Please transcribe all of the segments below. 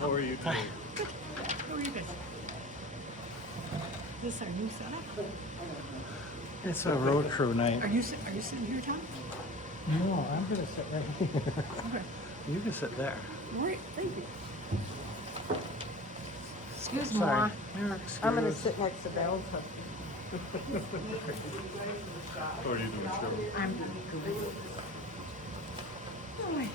How are you doing? How are you guys? Is this our new setup? It's a road crew night. Are you sitting here, Tom? No, I'm gonna sit right here. Okay. You can sit there. All right, thank you. Excuse me. Sorry. You're I'm gonna excused. sit next to Val's husband. How are you doing, Cheryl? I'm good. Oh, my God.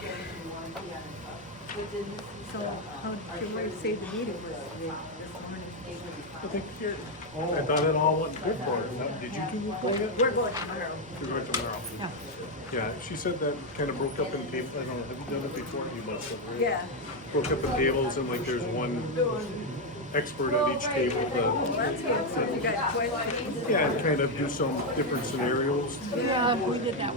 So, how did your wife say the meeting was this morning? I think I thought it all went good for her. Did you two go yet? We're going tomorrow. You're going tomorrow. Yeah. Yeah, she said that kind of broke up in tables. I don't know, have you done it before? You must have, right? Yeah. Broke up in tables and like there's one expert at each table Well, to, that's good. So you got questions? yeah, and kind of do some different scenarios. Yeah, we did that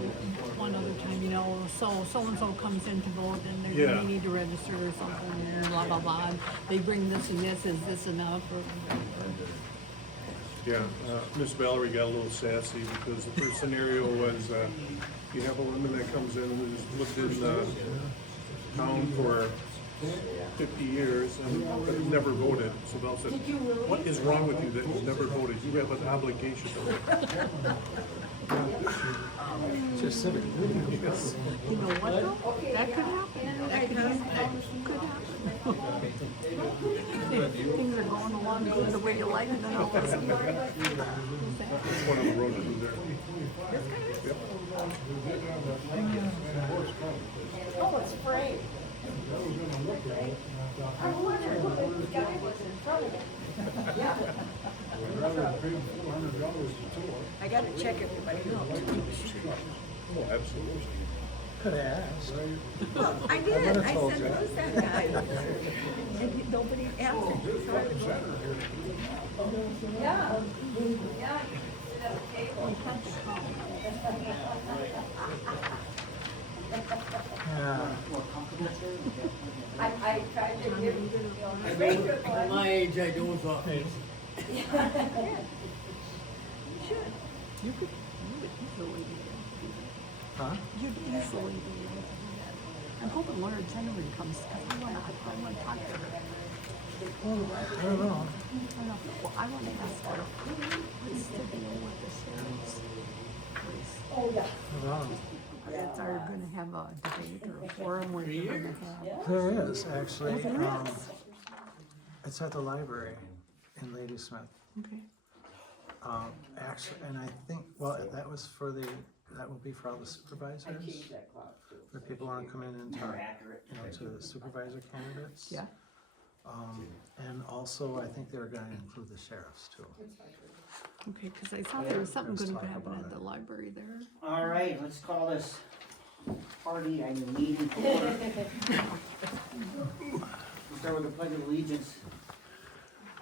one other time, you know, so-and-so comes in to vote and they Yeah. need to register or something and blah, blah, blah. And they bring this and this, is this enough or Yeah, Miss Valerie got a little sassy because the first scenario was, you have a woman that comes in who's lived in, town for 50 years and but never voted. So Val said, what is wrong with you that you've never voted? You have an obligation to vote. Just sit it. Yes. you know what though? That could happen. That could happen. Could happen. Things are going along good the way you like it and then all of a sudden. It's one of the road crew there. Yep. Oh, it's Frank. I wondered who this guy was in front of me. Yeah. I gotta check everybody out. Oh, absolutely. Could have asked. Well, I did. would've I told said, you. who's that guy? And nobody answered. So I was like, yeah. Yeah. Yeah. I tried to give At my age, I doze off. You could easily do that. Huh? You'd easily be able to do that. I'm hoping Laura Jennerman comes because I want to talk to her. I don't know. I know. Well, I want to ask her, what's the deal with the sheriff's race? Oh, yeah. I don't know. Are going to have a debate or a forum where you're going to have? There is actually. It's at the library in Ladysmith. Okay. Actually, and I think, well, that will be for all the supervisors. For people who want to come in and talk, to the supervisor candidates. Yeah. And also, I think they're going to include the sheriffs too. Okay, because I thought there was something going to happen at the library there. All right, let's call this party, I mean, meeting to order. We'll start with the pledge of allegiance.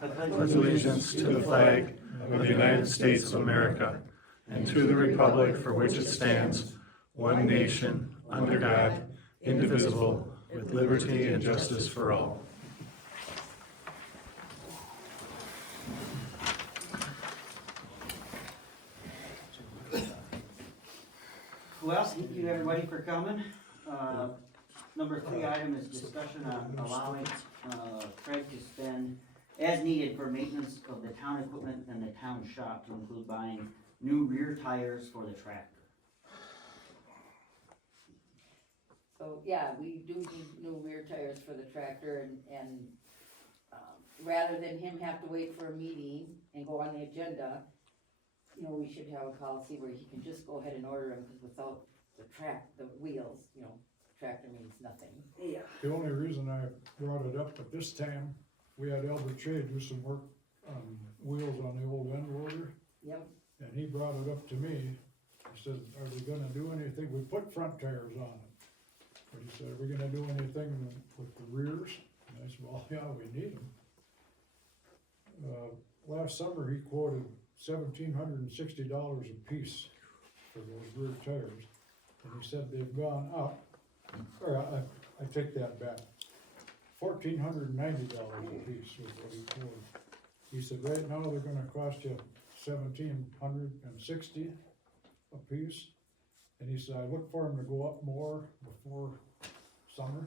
I Pledge allegiance to the flag of the United States of America and to the republic for which it stands, one nation, under God, indivisible, with liberty and justice for all. Well, thank you everybody for coming. Number 3 item is discussion on allowing Craig to spend as needed for maintenance of the town equipment and the town shop to include buying new rear tires for the tractor. So, yeah, we do need new rear tires for the tractor and rather than him have to wait for a meeting and go on the agenda, we should have a policy where he can just go ahead and order them, because without the wheels, tractor means nothing. Yeah. The only reason I brought it up at this time, we had Albert Shea do some work on wheels on the old end loader, Yep. and he brought it up to me. He said, are we gonna do anything? We put front tires on it. But he said, are we gonna do anything with the rears? And I said, well, yeah, we need them. Last summer, he quoted $1,760 a piece for those rear tires. And he said they've gone up, or I take that back. $1,490 a piece was what he quoted. He said right now they're gonna cost you $1,760 a piece. And he said, I look for them to go up more before summer.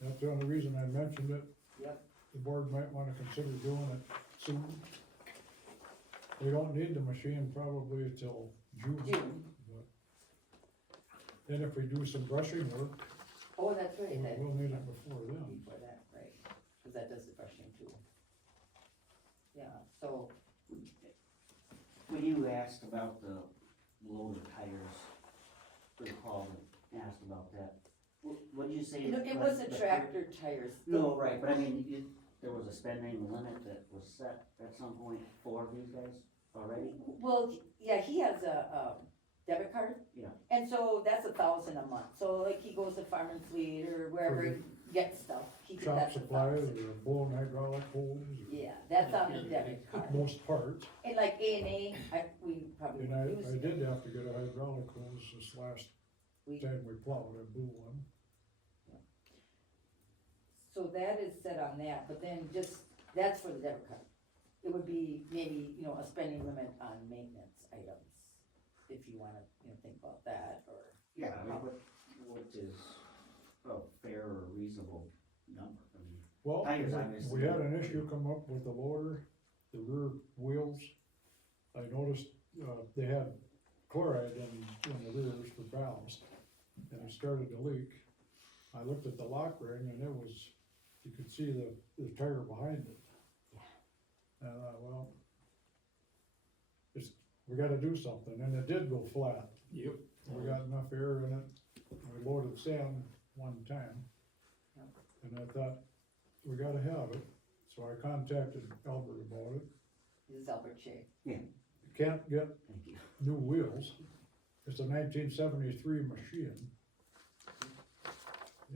That's the only reason I mentioned it. Yep. The board might wanna consider doing it soon. They don't need the machine probably until June. June. But then if we do some brushing work, Oh, that's right, that, we'll need it before then. before that, right, cause that does the brushing too. Yeah, so, When you asked about the loader tires, recall and asked about that, what did you say? you know, it like, was the the- tractor tires. No, right, but I mean, there was a spending limit that was set at some point for these guys already? Well, yeah, he has a debit card. Yeah. And so that's 1,000 a month, so like he goes to Farm and Fleet or wherever he gets stuff, Shop that's supplies 1,000. or blown hydraulic hoses, Yeah, that's on the debit card. most parts. And like A&A, we probably And I use did have to get a hydraulic hose this last time we plowed, I blew one. So that is set on that, but then just, that's for the debit card. It would be maybe, you know, a spending limit on maintenance items, if you wanna, you know, think about that, or. Yeah, I mean, what is a fair or reasonable number? I mean, Well, Tires, obviously. we had an issue come up with the loader, the rear wheels. I noticed, they had chloride in the rears for valves, and it started to leak. I looked at the lock ring and it was, you could see the tire behind it. And I thought, well, we gotta do something, and it did go flat. Yep. We got enough air in it, we loaded sand one time. And I thought, we gotta have it, so I contacted Albert about it. This is Albert Shea. Can't get Thank you. new wheels, it's a 1973 machine.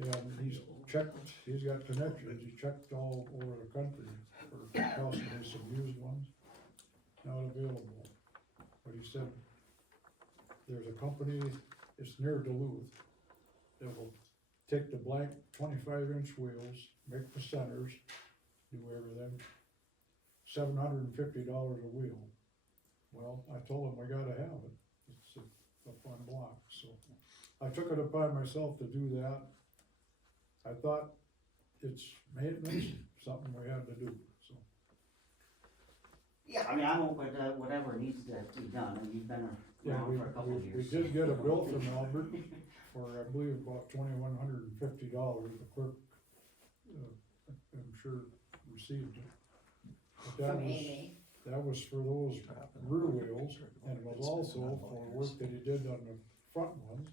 And he's checked, he's got connections, he checked all over the country for possibly some used ones, not available. But he said, there's a company, it's near Duluth, that will take the blank 25-inch wheels, make the centers, do everything, $750 a wheel. Well, I told him I gotta have it, it's up on block, so I took it upon myself to do that. I thought it's maintenance, something we had to do, so. Yeah, I mean, I'm open to whatever needs to be done, and you've been Yeah, around for a couple of we years. did get a bill from Albert for, I believe, about $2,150, the clerk, I'm sure received it. But that From was, A&A. that was for those rear wheels, and it was also for work that he did on the front ones,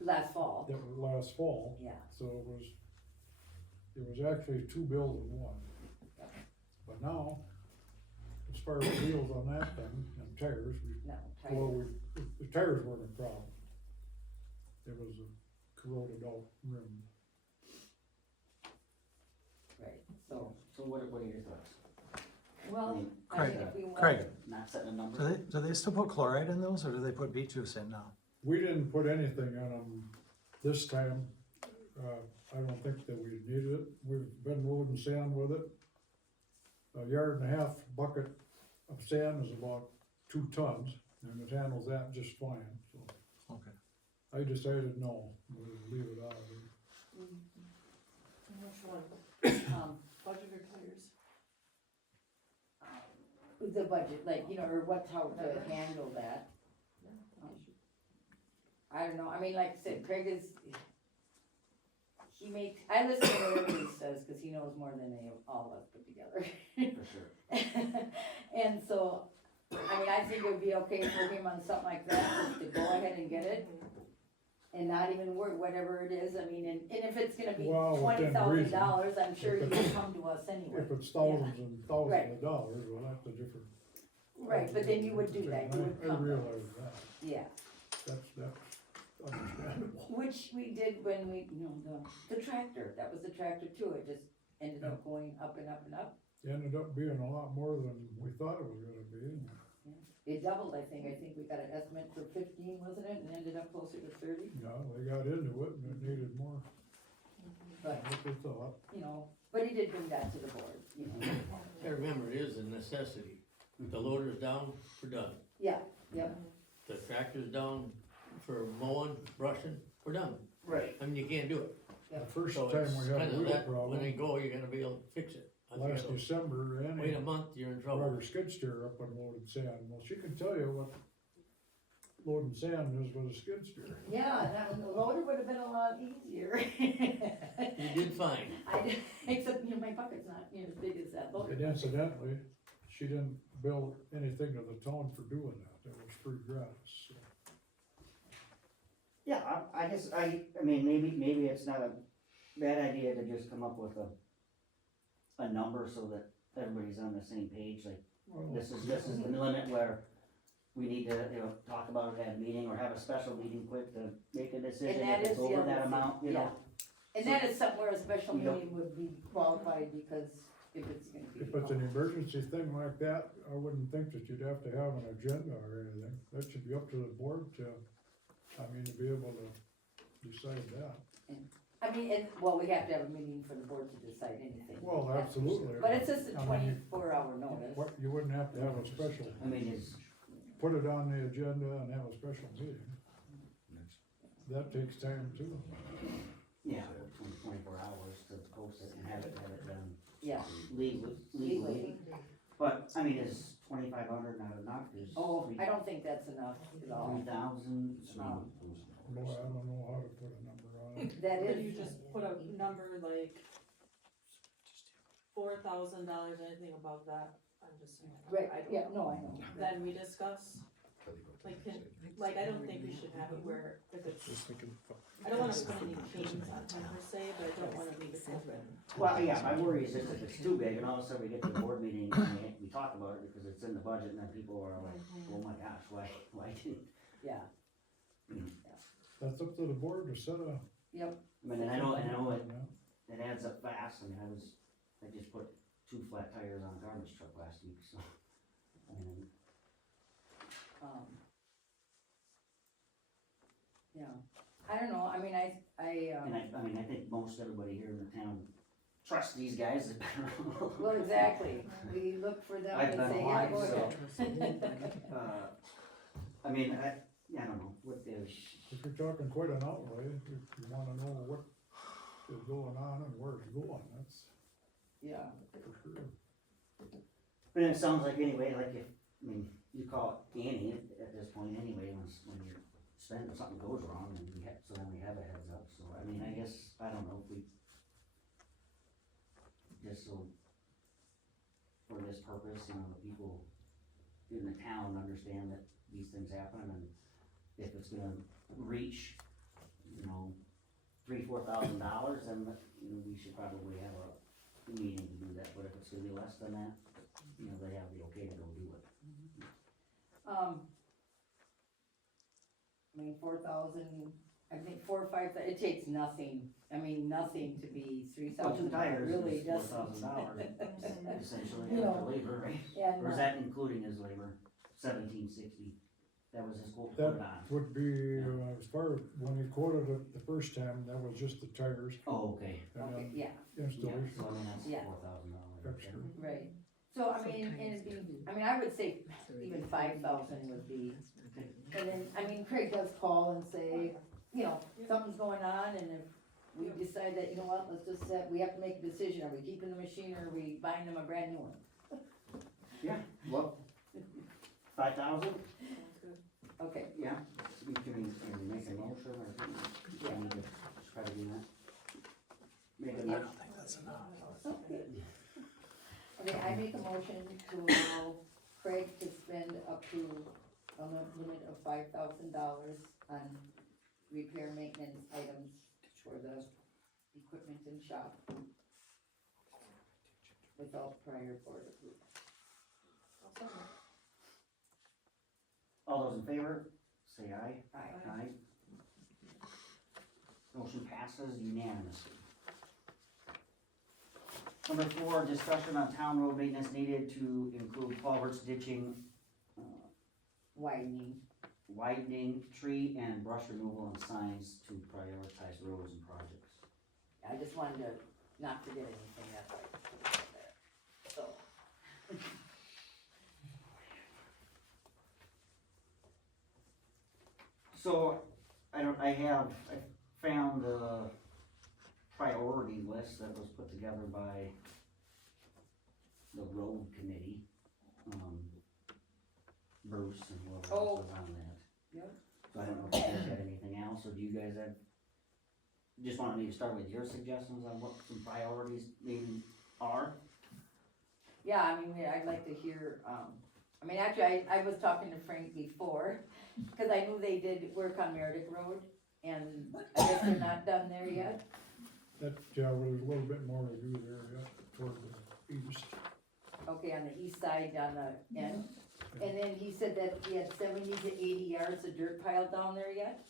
Last fall, that were last fall. yeah. So it was actually two bills in one. But now, as far as wheels on that thing, and tires, No, well, tires. the tires weren't a problem. It was a corroded out rim. Right, so, So what are your thoughts? well, I Craig, think if we want. Craig, Not setting a number? do they still put chloride in those, or do they put beet juice in now? We didn't put anything in them this time. I don't think that we needed it. We've been loading sand with it. A 1.5 bucket of sand is about 2 tons, and it handles that just fine, so. Okay. I decided no, we'll leave it out of there. Budget or tires? The budget, like, you know, or what, how to handle that. I don't know, I mean, like I said, Craig is, he makes, I listen to whatever he says, cause he knows more than all of us put together. For sure. And so, I mean, I think it would be okay for him on something like that, just to go ahead and get it. And not even worry, whatever it is, I mean, and if it's gonna be Well, within $20,000, I'm sure he'll come to us anyway. If it's thousands and thousands Right. of dollars, well, that's a different. Right, but then you would do that, you would I come to us. realize that, Yeah, that's understandable. which we did when we, you know, the tractor, that was the tractor too, it just ended up going up and up and up. Ended up being a lot more than we thought it was gonna be. It doubled, I think we got an estimate for 15, wasn't it, and ended up closer to 30, Yeah, they got into it and it needed more, but, what they thought. you know, but he did bring that to the board, you know. I remember, it is a necessity. The loader's down, we're done. Yeah, yep, The tractor's down for mowing, brushing, we're done. right, I mean, you can't do it. Yeah. The first So time it's we had a kinda wheel that, when they problem, go, you're gonna be able to fix it. If you last gotta December, wait a Annie month, you're in brought trouble. her skid steer up and loaded sand. Well, she can tell you what loading sand is with a skid steer. Yeah, that, the loader would have been a lot easier. You did fine. Except, you know, my bucket's not near as big as that loader. And incidentally, she didn't bill anything to the town for doing that. That was free gratis, so. Yeah, I guess, I mean, maybe it's not a bad idea to just come up with a number so that everybody's on the same page, like, Well, this is the limit where we need to, you know, talk about it at a meeting or have a special meeting quick to make a decision And that if it's is the over other that thing, amount, you know? And that is something where a special You don't- meeting would be qualified, because if it's gonna be. if it's an emergency thing like that, I wouldn't think that you'd have to have an agenda or anything. That should be up to the board to, to be able to decide that. I mean, well, we have to have a meeting for the board to decide anything. Well, That's for sure. absolutely. But it's just a I mean, 24-hour notice. What, you wouldn't have to have a special, I mean, it's, put it on the agenda and have a special meeting. That takes time too. yeah, 24 hours to post it and have it done Yeah, legally. legally. But, I mean, is 2,500 not enough? Is Oh, I don't think that's enough at all. 3,000? Boy, I don't know how to put a number on it. That Could you is, just put a number like $4,000, anything above that, I'm just saying. right, I don't yeah, know. no, I know. Then we discuss, I don't think we should have it where if it's, I don't wanna put any pains on him per se, but I don't wanna leave it open. Well, yeah, my worry is just if it's too big and all of a sudden we get to the board meeting and we talk about it because it's in the budget and then people are like, oh my gosh, why didn't? Yeah, That's up to the board to set a. yep, I mean, and I know it, Yeah. it adds up fast. I mean, I just put 2 flat tires on a garbage truck last week, so. I mean, yeah. I don't know, I mean, and I mean, I think most everybody here in the town trusts these guys. well, exactly. We look for them I've and been say, yeah, alive, go so. ahead. I mean, I don't know, what is, If you're talking quite an outlay, if you wanna know what is going on and where it's going, that's Yeah, for sure. but it sounds like anyway, like if, I mean, you call it Annie at this point anyway, when you're spending, something goes wrong, and so then we have a heads up, so, I mean, I guess, I don't know, if we, just so, for this purpose, you know, the people in the town understand that these things happen, and if it's gonna reach, you know, $3,000-4,000, then, you know, we should probably have a meeting to do that, but if it's gonna be less than that, you know, they have the okay to go do it. I mean, 4,000, I think 4 or 5, it takes nothing, I mean, nothing to be 3,000. Well, 2 tires Really is doesn't. $4,000, essentially, You know, after labor, right? And, Or is that including his labor? 1760, that was his quote That put on. would be, as far as, when he quoted it the first time, that was just the tires Oh, okay. and okay, then yeah, Yeah, installation so I mean, that's Yeah. $4,000. extra. right. So, I mean, and it'd be, I mean, I would say even 5,000 would be, and then, I mean, Craig does call and say, you know, something's going on, and if we decide that, you know what, let's just set, we have to make a decision, are we keeping the machine or are we buying them a brand new one? Yeah, well, 5,000, Sounds good. Okay, yeah, can we make a motion, or do we need to try to do that? Make a motion. okay, I make a motion to allow Craig to spend up to a limit of $5,000 on repair maintenance items for the equipment in shop without prior board approval. I'll second it. All those in favor, say aye. Aye. Aye. Motion passes unanimously. Number 4, discussion on town road maintenance needed to include culverts, ditching, widening, tree and brush removal and signs to prioritize roads and projects. I just wanted to not forget anything, that's why I put it there, so. So, I found, priority list that was put together by the road committee, Bruce and whoever else was on that. Yep. So I don't know if you guys had anything else, or do you guys have, just wanted me to start with your suggestions on what some priorities maybe are? Yeah, I mean, I'd like to hear, I mean, actually, I was talking to Frank before, cause I knew they did work on Meredith Road, and I guess they're not done there yet. That, yeah, well, there's a little bit more to do there, yeah, toward the east. Okay, on the east side, on the end, and then he said that he had 70 to 80 yards of dirt piled down there yet,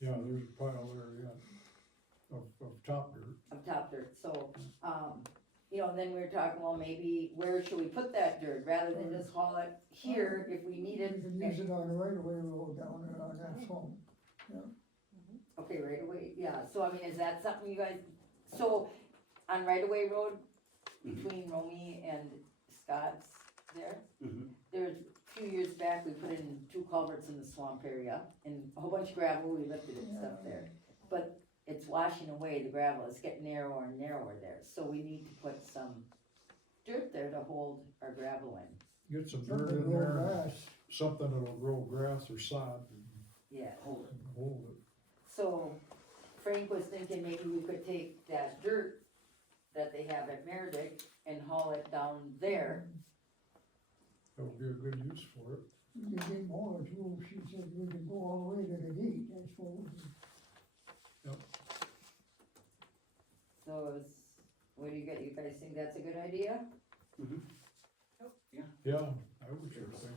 Yeah, there's a pile there, yeah, of top dirt. of top dirt, so, you know, then we were talking, well, maybe where should we put that dirt, rather than just haul it here if we need it. You can use it on the right of way road down there on that slope. Okay, right away, yeah, so I mean, is that something you guys, so, on right away road, between Romney and Scott's there, Mm-hmm. there's, a few years back, we put in 2 culverts in the swamp area, and a whole bunch of gravel, we lifted it and stuff there. But it's washing away, the gravel, it's getting narrower and narrower there, so we need to put some dirt there to hold our gravel in. Get some Something dirt in to grow there, grass. something that'll grow grass or sod and Yeah, hold it. hold it. So Frank was thinking maybe we could take that dirt that they have at Meredith and haul it down there. That would be a good use for it. You can get more too, she said we can go all the way to the gate, that's what we can. So it's, what do you guys think that's a good idea? Yeah, I would sure think so.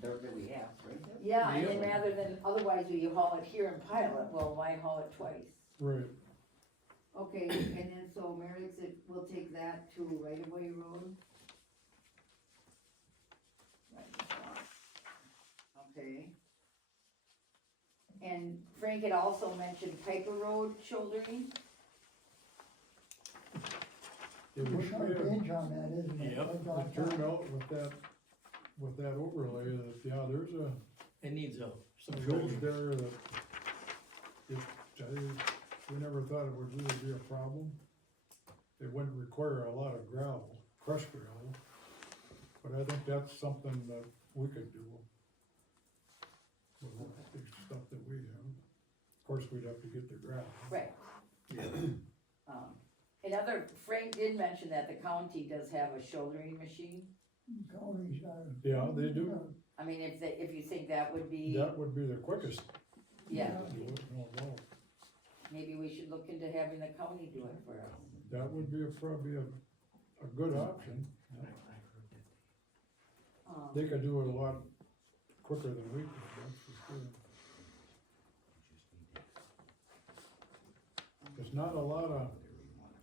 Dirt that we have, right? Yeah, and then rather than, otherwise you haul it here and pile it, well, why haul it twice? Right, Okay, and then so Meredith's, we'll take that to right of way road. Okay. And Frank had also mentioned Piper Road shouldering. it Put would sharp be a- edge on that, isn't it? Yep. Like on it turned top. out with that overlay that, yeah, there's a, It needs some ridge shoulder. there that, we never thought it would really be a problem. It wouldn't require a lot of gravel, crushed gravel, but I think that's something that we could do with the stuff that we have. Of course, we'd have to get the gravel. Right. Frank did mention that the county does have a shouldering machine. County's got a. Yeah, they do. I mean, if you think that would be, That would be the quickest. yeah, You wouldn't know about. maybe we should look into having the county do it for us. That would be probably a good option. They could do it a lot quicker than we could, that's for sure. There's not a lot of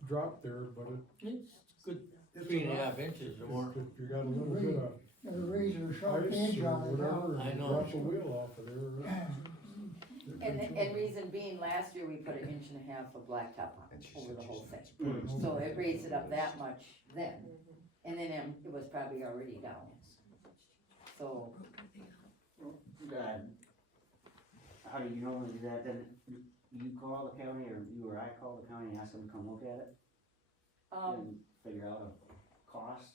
drop there, but It's good, it's 3.5 inches or more. if you got a little bit of Got a razor sharp ice edge or on it now. whatever, I and know. drop a wheel off of there. And reason being, last year we put 1.5 inches of blacktop on over the whole thing. Mm. So it raised it up that much then, and then it was probably already down. So, How do you normally do that, then you call the county, or you or I call the county and ask them to come look at it? And figure out a cost?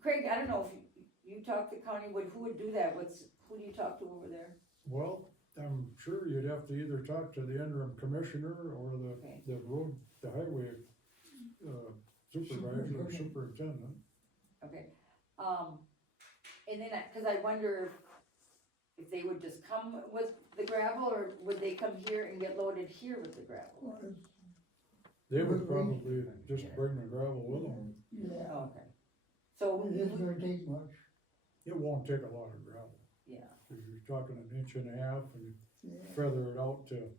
Craig, I don't know if you talk to county, who would do that, who do you talk to over there? Well, I'm sure you'd have to either talk to the interim commissioner or Okay. the highway, supervisor or superintendent. Okay, and then, cause I wonder if they would just come with the gravel, or would they come here and get loaded here with the gravel? Well, it's- They would probably just bring the gravel with them. Yeah, Okay, so, it isn't gonna take much, It won't take a lot of gravel, yeah, cause you're talking 1.5 inches and yeah. feather it out to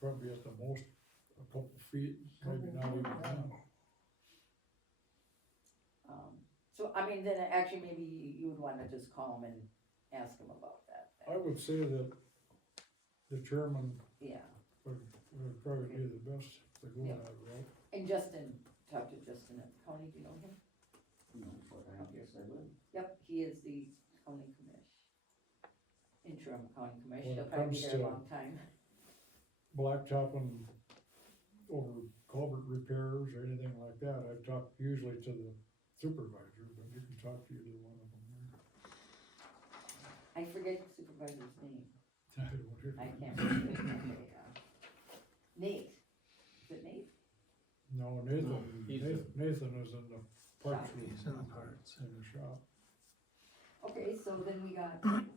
probably at the most a couple feet, maybe not even that. so, I mean, then actually maybe you would wanna just call them and ask them about that. I would say that the chairman Yeah, would probably be the best to go Yeah. that route. and Justin, talk to Justin at the county, do you know him? No, but I guess I would. Yep, he is the county commish, interim county commish, When he'll it probably be comes there a to- long time. Blacktop and over culvert repairs or anything like that, I talk usually to the supervisor, but you can talk to either one of them. I forget the supervisor's name. I don't hear. I can't remember it. Okay, Nate. Is it Nate? No, No, Nathan, he's Nathan is in the parts Shop. room, He's in the parts. in the shop. Okay, so then we got, And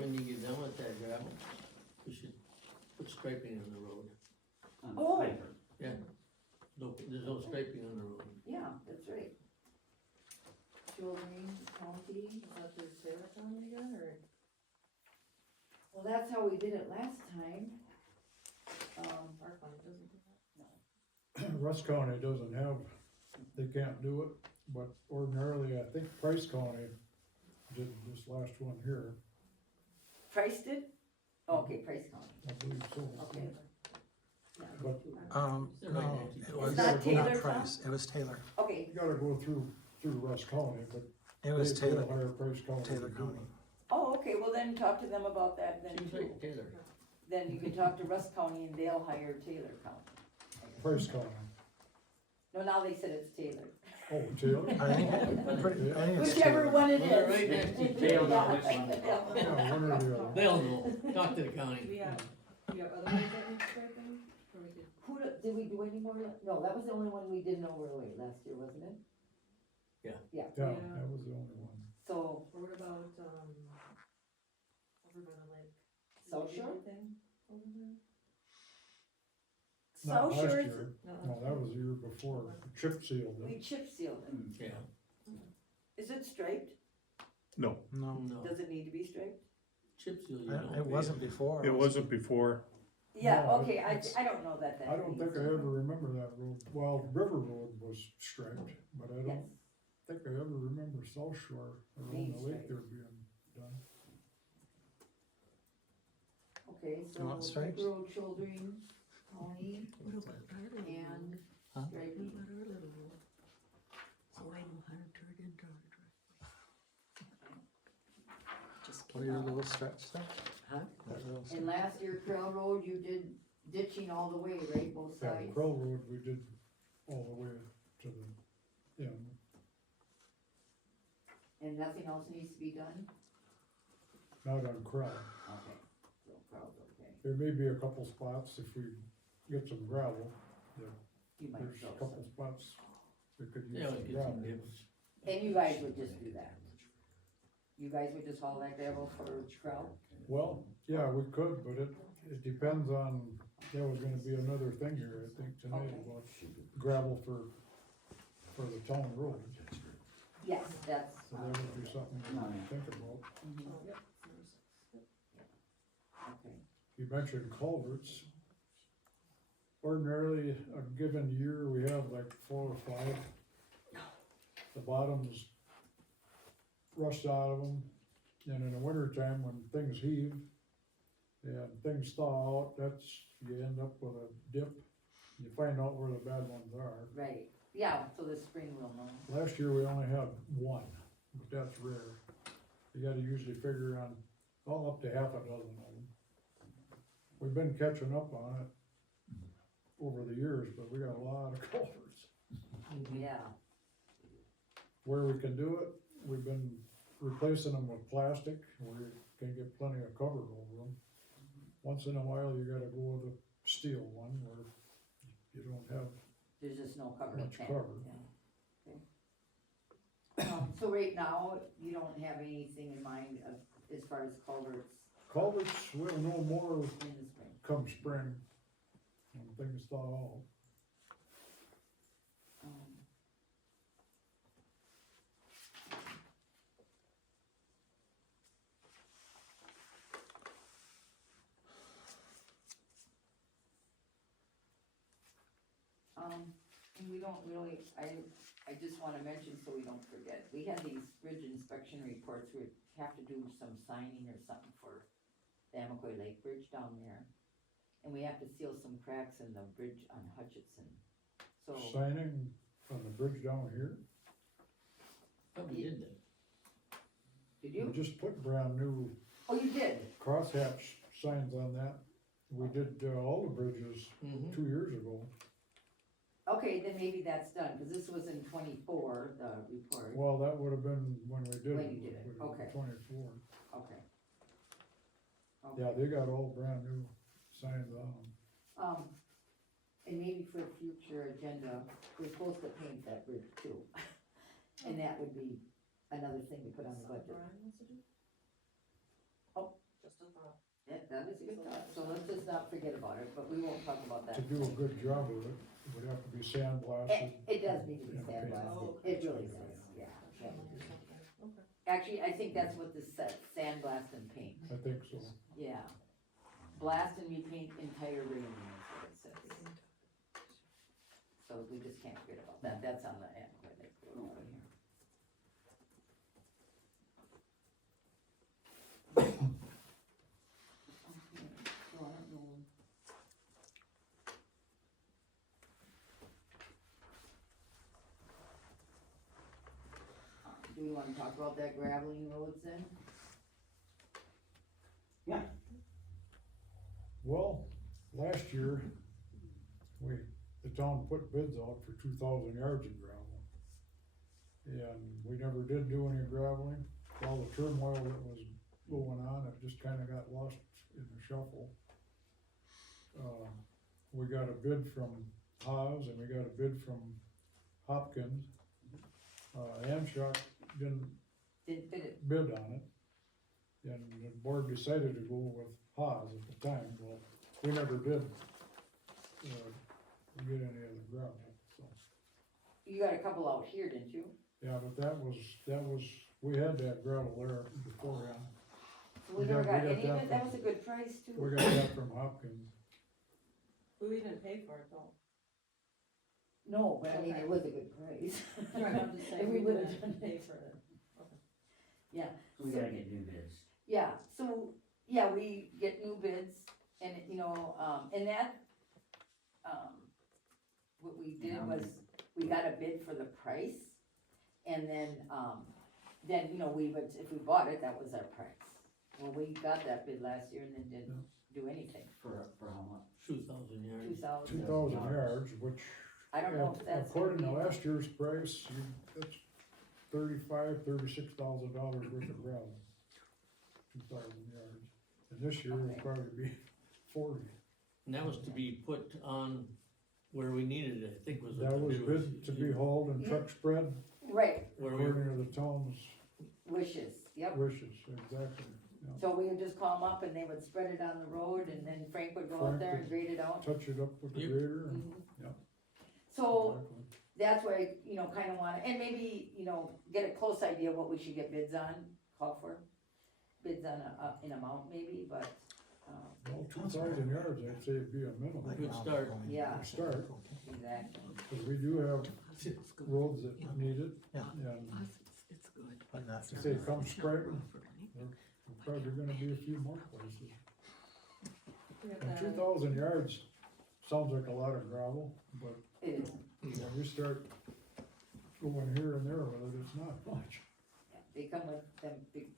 when you get done with that gravel, we should put striping on the road. Oh. Piper. Yeah, no, there's no striping on the road. yeah, that's right. Children, county, Is that through Taylor County again, or? well, that's how we did it last time. Our county doesn't do that? Russ County doesn't have, they can't do it, but ordinarily, I think Price County did this last one here, Price did? Okay, Price County, I believe so. okay. But No, it was not Taylor, not Tom? Price, it was Taylor. Okay, you gotta go through Russ County, but It was they'll Taylor, hire Price County. to Taylor do County. it. oh, okay, well then talk to them about that then Seems too. like Taylor. Then you can talk to Russ County and they'll hire Taylor County. Price County. No, now they said it's Taylor. Oh, Taylor? I think it's Whichever Taylor. one it Well, is. they're right next to Taylor, Yeah. which one? Yeah, one or the other. They'll know, talk to the Do county. we have other ones that need striping, or we could? Did we do any more? No, that was the only one we did in overlay last year, wasn't it? Yeah, Yeah. that was the only one. So, Or what about, over by the lake? Did South we do Shore? anything over there? Not South last Shore is, year. No, that was the year before, chip sealed we it. chip sealed it. Yeah, Is it striped? No, No, no, Does it need to be striped? chip seal you don't. it wasn't before. it wasn't before. Yeah, No, okay, it's- I don't know that I don't think I ever remember that road. Well, River Road was striped, but I Yes, don't think I ever remember South Shore around Being the lake striped. there being done. okay, You want so stripes? Lake Road, Children, County, What about our little and Huh? What striping. about our little road? So I know how to turn it into our driveway. Just What are kidding. your little stretch there? Huh? That little And last year, Trail Road, you did ditching all the way, right, both Yeah, sides? Crow Road, we did all the way to the end. And nothing else needs to be done? Not on Crow. Okay, so Crow's okay. There may be a couple spots if we get some gravel. You might There's show a couple some. spots that could use Yeah, some we get gravel. some dips. And you guys would just do that? You guys would just haul that gravel for Crow? Well, yeah, we could, but it depends on, there was gonna be another thing here, I think, tonight Okay. about gravel for the town road. Yes, that's, So that would be something we need to think about. Oh, yep. okay. You mentioned culverts. Ordinarily, a given year, we have like 4 or 5. The bottoms rust out of them, and in the winter time, when things heave and things thaw out, you end up with a dip. You find out where the bad ones are. Right, yeah, so the spring will know. Last year, we only had 1, but that's rare. You gotta usually figure on, well, up to half a dozen of them. We've been catching up on it over the years, but we got a lot of culverts. Yeah, Where we can do it, we've been replacing them with plastic, where you can get plenty of cover over them. Once in a while, you gotta go with a steel one, where you don't have, there's just no cover. Much tank, cover. yeah. Okay. So right now, you don't have anything in mind of, as far as culverts culverts, we'll know more in the spring? come spring, when things thaw out. Um, and we don't really, I just wanna mention so we don't forget, we had these bridge inspection reports, we have to do some signing or something for the Amakoy Lake Bridge down there. And we have to seal some cracks in the bridge on Hutchinson, so, Signing on the bridge down here, Thought we did that. did we you? just put brand new Oh, you did? crosshatch signs on that. We did all the bridges Mm-hmm. 2 years ago. Okay, then maybe that's done, cause this was in 24, the report. Well, that would have been when we did When it. you did it, would have been okay. 24. Okay. Yeah, Okay. they got all brand new signs on them. And maybe for a future agenda, we're supposed to paint that bridge too. And that would be another thing to put on the budget. Brian wants to do? Oh. Just a thought. Yeah, that is a good thought, so let's just not forget about it, but we won't talk about that. To do a good job of it, it would have to be sandblasted. It does need to be Yeah, sandblasted, Oh, it really does, yeah. Okay. Actually, I think that's what this says, sandblast and paint, I think so. yeah. Blast and repaint entire railing is what it says. So we just can't forget about that, that's on the end, but let's go over here. Okay, so I don't know. Do we wanna talk about that graveling roads then? Well, last year, the town put bids out for 2,000 yards of gravel. And we never did do any graveling. All the turmoil that was going on, it just kinda got lost in the shuffle. We got a bid from Haas and we got a bid from Hopkins. Amshot didn't Didn't fit it, bid on it. And the board decided to go with Haas at the time. Well, we never did, get any of the gravel, so. you got a couple out here, didn't you? Yeah, but that was, we had that gravel there beforehand. So we We never got- got we got any of that it, that from- was a good price too. We got that from Hopkins. We didn't pay for it though. No, but I mean, Okay. it was a good price. Right, I'm just saying, If we would've didn't done pay it. for it. Yeah, So we gotta get new bids. yeah, so, yeah, we get new bids and, you know, and that, what we did was, we got a bid for the price. And then, you know, we would, if we bought it, that was our price. Well, we got that bid last year and then didn't do anything, For how much? 2,000 yards. 2,000. 2,000 yards, which, I don't know if that's. according to gonna be- last year's price, that's $36,000 worth of gravel. 2,000 yards. And this year it'll Okay. probably be 40. And that was to be put on where we needed it, I think was. what That the was bid to be hauled and truck spread, Right, Where we, according to the town's wishes, yep. wishes, exactly. Yeah. So we would just call them up and they would spread it on the road and then Frank would go out Frank there would- and grade it out. Touch it up with the Yep. grader and, Mhm. yeah. So exactly. that's where I, you know, kinda wanna, and maybe, you know, get a close idea of what we should get bids on, call for. Bids on an amount maybe, but, Well, 2,000 yards, I'd say it'd be a minimum. Good start. yeah, Start, exactly. because we do have roads that need it, Yeah. and It's good. if But not they come spring, there's probably gonna be a few more places. We have And that. 2,000 yards sounds like a lot of gravel, but It is, when we start going here and there with it, it's not much. yeah. They come with them big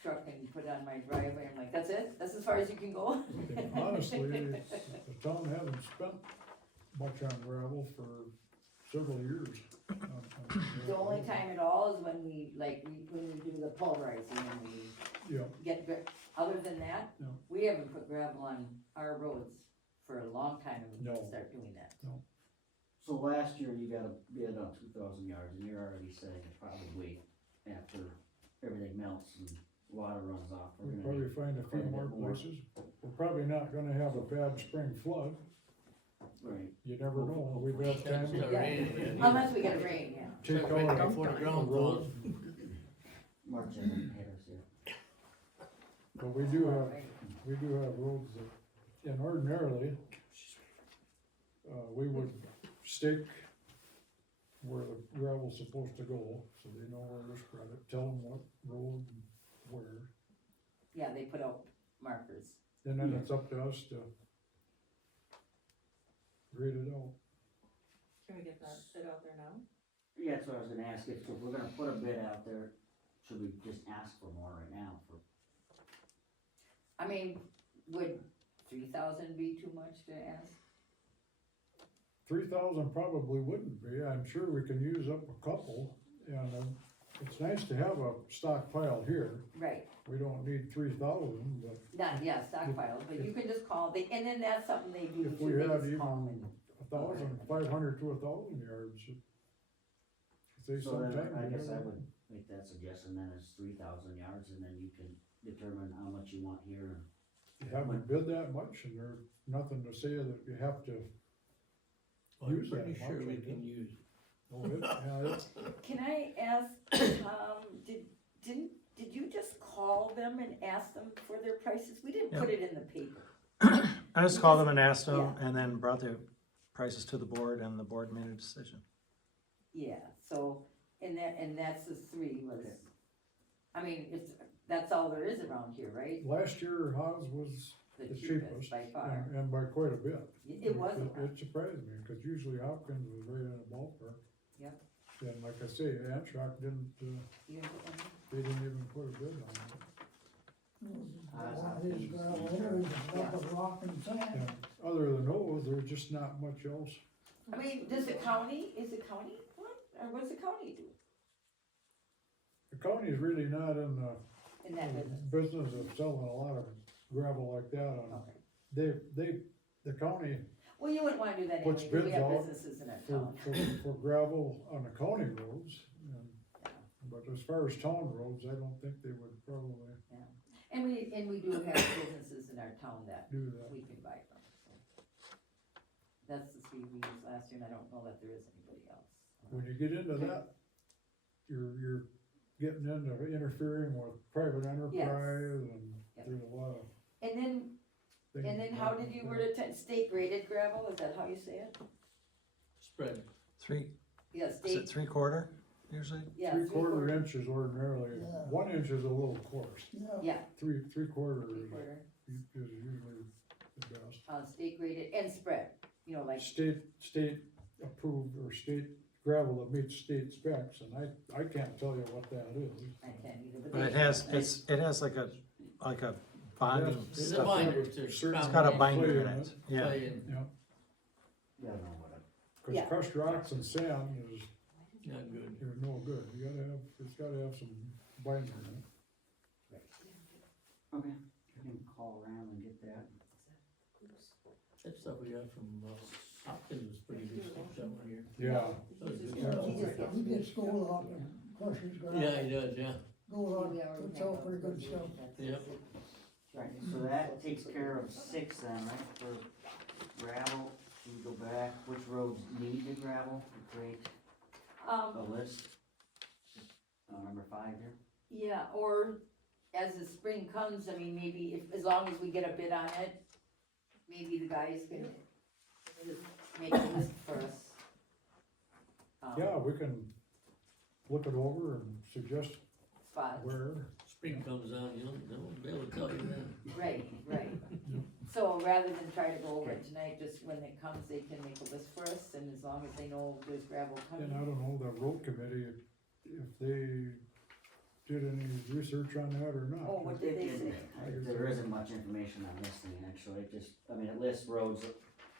truck and put it on my driveway, I'm like, that's it? That's as far as you can go? And honestly, the town hasn't spent much on gravel for several years. The only time at all is when we, like, when we do the pulverizing and we Yeah, get, other than that, No. we haven't put gravel on our roads for a long time and we No. can start doing that. So last year you got a bid on 2,000 yards and you're already saying it's probably wait after everything melts and water runs off. We're we'll gonna probably need find a few quite a more bit more. places. We're probably not gonna have a bad spring flood, Right. you never know, we've had time Start to raining again. Unless we get a rain, yeah. take Right out before the a ground road, thaws. March hasn't hit us yet. but we do have roads that, and ordinarily, we would stake where the gravel's supposed to go, so they know where to spread it, tell them what road and where. Yeah, they put out markers. And then it's up to us to grade it out. Can we get that bid out there now? Yeah, that's what I was gonna ask, if we're gonna put a bid out there, should we just ask for more right now for? I mean, would 3,000 be too much to ask? 3,000 probably wouldn't be, I'm sure we can use up a couple, and, it's nice to have a stockpile here, Right, we don't need 3,000, but not, yeah, stockpile, but you can just call, and then that's something they do if too, we they had just even call them. 1,500 to 1,000 yards. Say So then, sometime. I we guess I never- would make that suggestion then is 3,000 yards, and then you can determine how much you want here. You haven't bid that much, and there's nothing to say that you have to, I'm Use that pretty sure much, we I can guess. use it. oh, it's, Can I ask, did you just call them and ask them for their prices? We didn't put it in the paper. I just called them and asked them, Yeah. and then brought the prices to the board, and the board made a decision. Yeah, so, and that's the three was, I mean, that's all there is around here, right? last year Haas was The the cheapest cheapest, by far. and by quite a bit. It was a lot. It surprised me, cause usually Hopkins was right in the ballpark. Yep. And like I say, Amtrak didn't, You didn't put one they didn't even put a bid on it. His gravel areas, nothing rock and sand. And other than those, there's just not much else. in? I mean, is the county one, or what's the county do The county's really not in the in that business? business of selling a lot of gravel like that on, Okay. the county, Well, you wouldn't wanna do that Puts anyway, 'cause we bids have out businesses in our for, town. for gravel on the county roads. But as far as town roads, I don't think they would probably And we do have businesses in our town that do that. we can buy from, so. That's the three we used last year, and I don't know that there is anybody else. When you get into that, you're getting into interfering with private enterprise and Yep. there's a lot of And then, things. and then how did you word it, state graded gravel, is that how you say it? Spread. Yeah, Is it state, 3/4 usually? yeah. 3/4 inches ordinarily, Yeah. 1 inch is a little coarse, Yeah, Yeah, 3/4 three-quarter, is usually the best. state graded and spread, you know, like, State approved or state gravel that meets state specs, and I can't tell you what that is. I can't either, but But it they, has like a bonding Yes. It's a stuff. binder to. It's It's got a binder in Clay in it, yeah. Clay in. Yeah, Yeah, no, whatever. cause Yeah. crushed rocks and sand is, Not good. they're no good, it's gotta have some binder in it. Okay, you can call around and get that. That stuff we got from Hopkins was pretty good stuff that one year. Yeah, That was good yeah, stuff. he gets gold up and crushes gravel. Yeah, he does, yeah. Gold up, puts out pretty good stuff. Yep. Right, so that takes care of 6 then, right, for gravel, we go back, which roads need the gravel, we create a list. Number 5 here. yeah, or as the spring comes, I mean, maybe if, as long as we get a bid on it, maybe the guys can just make a list for us. yeah, we can look it over and suggest Spots. where, Spring comes on, they'll be able to tell you then. Right, right. So rather than try to go over it tonight, just when it comes, they can make a list for us, and as long as they know there's gravel coming. and I don't know, the road committee, if they did any research on that or not. Oh, what did they say? There isn't much information on this thing, actually, it just, I mean, it lists roads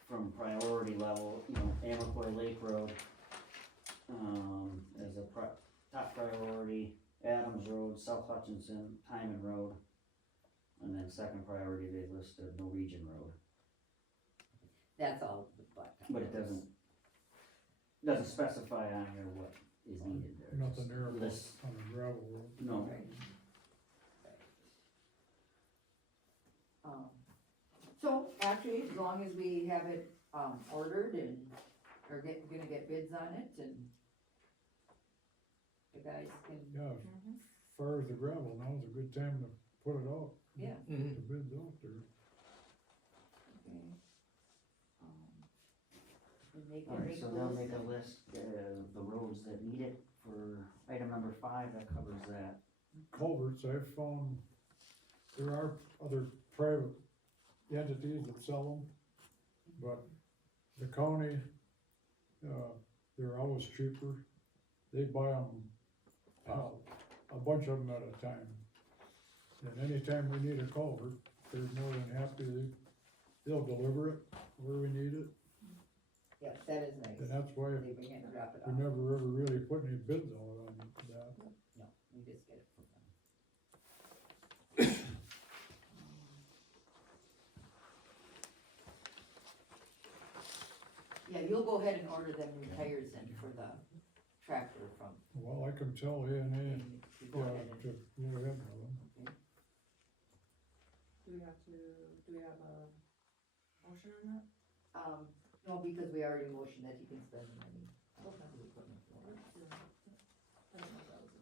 from priority level, Amacoy Lake Road, as a top priority, Adams Road, South Hutchinson, Hyman Road, and then second priority, they listed Norwegian Road, That's all the blacktop. but it doesn't specify on here what is needed there. Nothing there about Lists- on the gravel road. No, Right. So actually, as long as we have it, ordered and are gonna get bids on it and the guys can, Yeah, as far as the gravel, now's a good time to put it out, yeah. Mhm. the bids out there. Okay. And they can alright, make so they'll those, make a list, the roads that need it for item number 5, that covers that. Culverts, I've found, there are other private entities that sell them, but the county, they're always cheaper. They buy them, a bunch of them at a time. And anytime we need a culvert, they're more than happy, they'll deliver it where we need it. Yes, that is nice. And that's why They bring it and drop it we off. never ever really put any bids out on that. No, we just get it from them. Yeah, you'll go ahead and order them new tires then for the tractor from, Well, I can tell A and A, you go ahead and. to go ahead with them. Do we have a motion on that? No, because we already motioned that you can spend the money. Okay. on the equipment for it. I don't know if that was,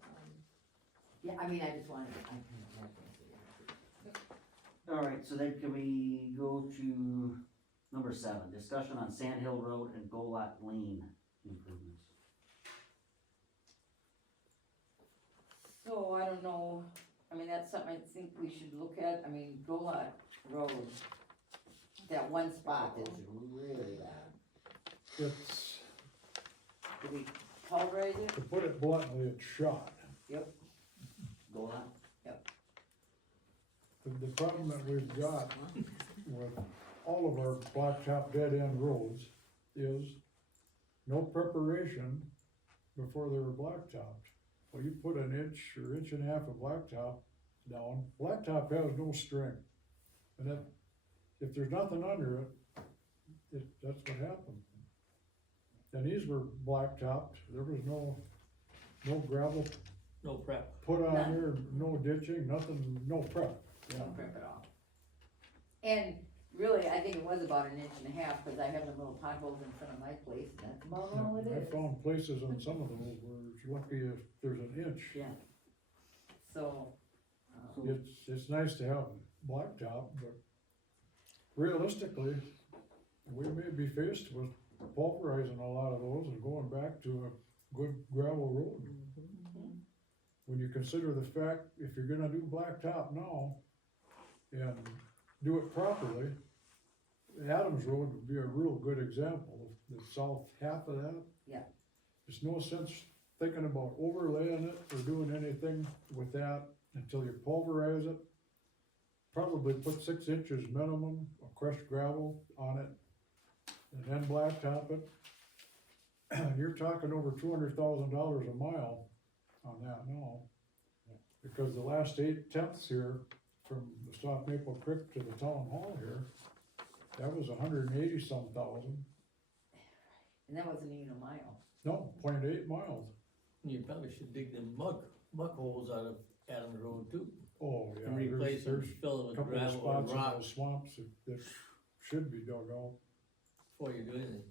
Yeah, I mean, I just wanted, I kind of had to answer that. Alright, so then can we go to number 7, discussion on Sand Hill Road and Golot Lane improvements. So I don't know, I mean, that's something I think we should look at, I mean, Golot Road, that one spot is really bad. It's, Do we pulverize it? to put it bluntly, it's shot. Golot? The problem that we've got with all of our blacktop dead end roads is no preparation before they were blacktopped. Well, you put an inch or inch and a half of blacktop down, blacktop has no strength. And if there's nothing under it, that's what happened. And these were blacktopped, there was no gravel No prep. put on None. there, no ditching, nothing, no prep. Don't prep it off. And really, I think it was about an inch and a half, cause I have them little potholes in front of my place, and that's about all it I is. found places on some of those where it's lucky if there's an inch. Yeah. So, um, It's nice to have blacktop, but realistically, we may be faced with pulverizing a lot of those and going back to a good gravel road. When you consider the fact, if you're gonna do blacktop now and do it properly, Adams Road would be a real good example, the south half of that. Yeah. There's no sense thinking about overlaying it or doing anything with that until you pulverize it. Probably put 6 inches minimum of crushed gravel on it and then blacktop it. You're talking over $200,000 a mile on that now. Because the last 8/10 here from the South Maple Creek to the town hall here, that was 180-some thousand. and that wasn't even a mile. No, 0.8 miles. You probably should dig them muck holes out of Adams Road too, Oh, yeah. and replace them, There's fill them a with couple of gravel spots and in rock those swamps that should be dug out. before you do anything.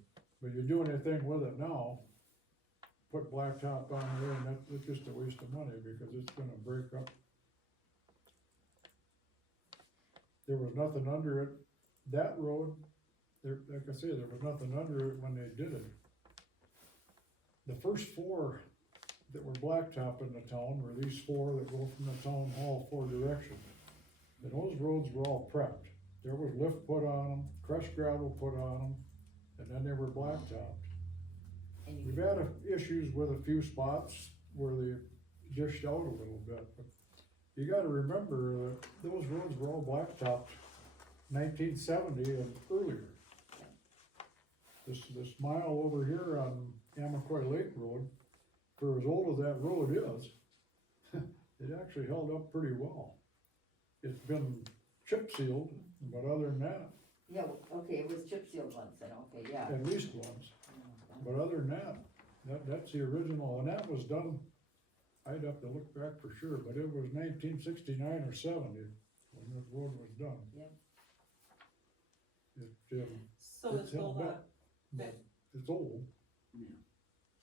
But you do anything with it now, put blacktop on there, and that's just a waste of money, because it's gonna break up. There was nothing under it, that road, there, like I say, there was nothing under it when they did it. The first 4 that were blacktop in the town were these 4 that go from the town hall 4 directions. And those roads were all prepped, there was lift put on them, crushed gravel put on them, and then they were blacktopped. And you, We've had issues with a few spots where they dished out a little bit, but you gotta remember that those roads were all blacktopped 1970 and earlier. This mile over here on Amacoy Lake Road, for as old as that road is, it actually held up pretty well. It's been chip sealed, but other than that, yeah, okay, it was chip sealed once then, okay, yeah. at least once. But other than that, that's the original, and that was done, I'd have to look back for sure, but it was 1969 or 70 when this road was done. Yep. So It's is held Golot, up, but it's old.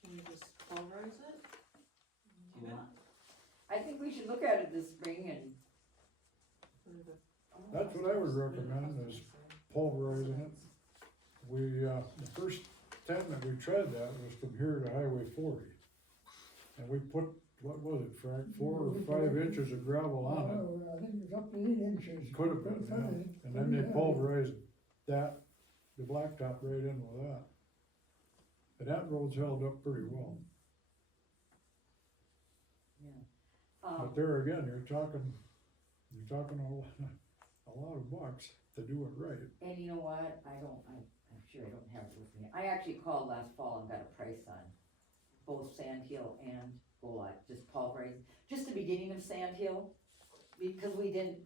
can we just pulverize it? Keep it? I think we should look at it this spring and. That's what I would recommend, is pulverizing it. We, the first time that we tried that was from here to Highway 40. And we put, what was it, Frank, 4 or 5 inches of gravel on it. Oh, I think it was up to 8 inches. Could have been, yeah. And then they pulverized that, the blacktop right in with that. And that road's held up pretty well. But there again, you're talking a lot of bucks to do it right. And you know what, I'm sure sure I don't have it with me. I actually called last fall and got a price on both Sand Hill and Golot, just pulverized, just the beginning of Sand Hill. Because we didn't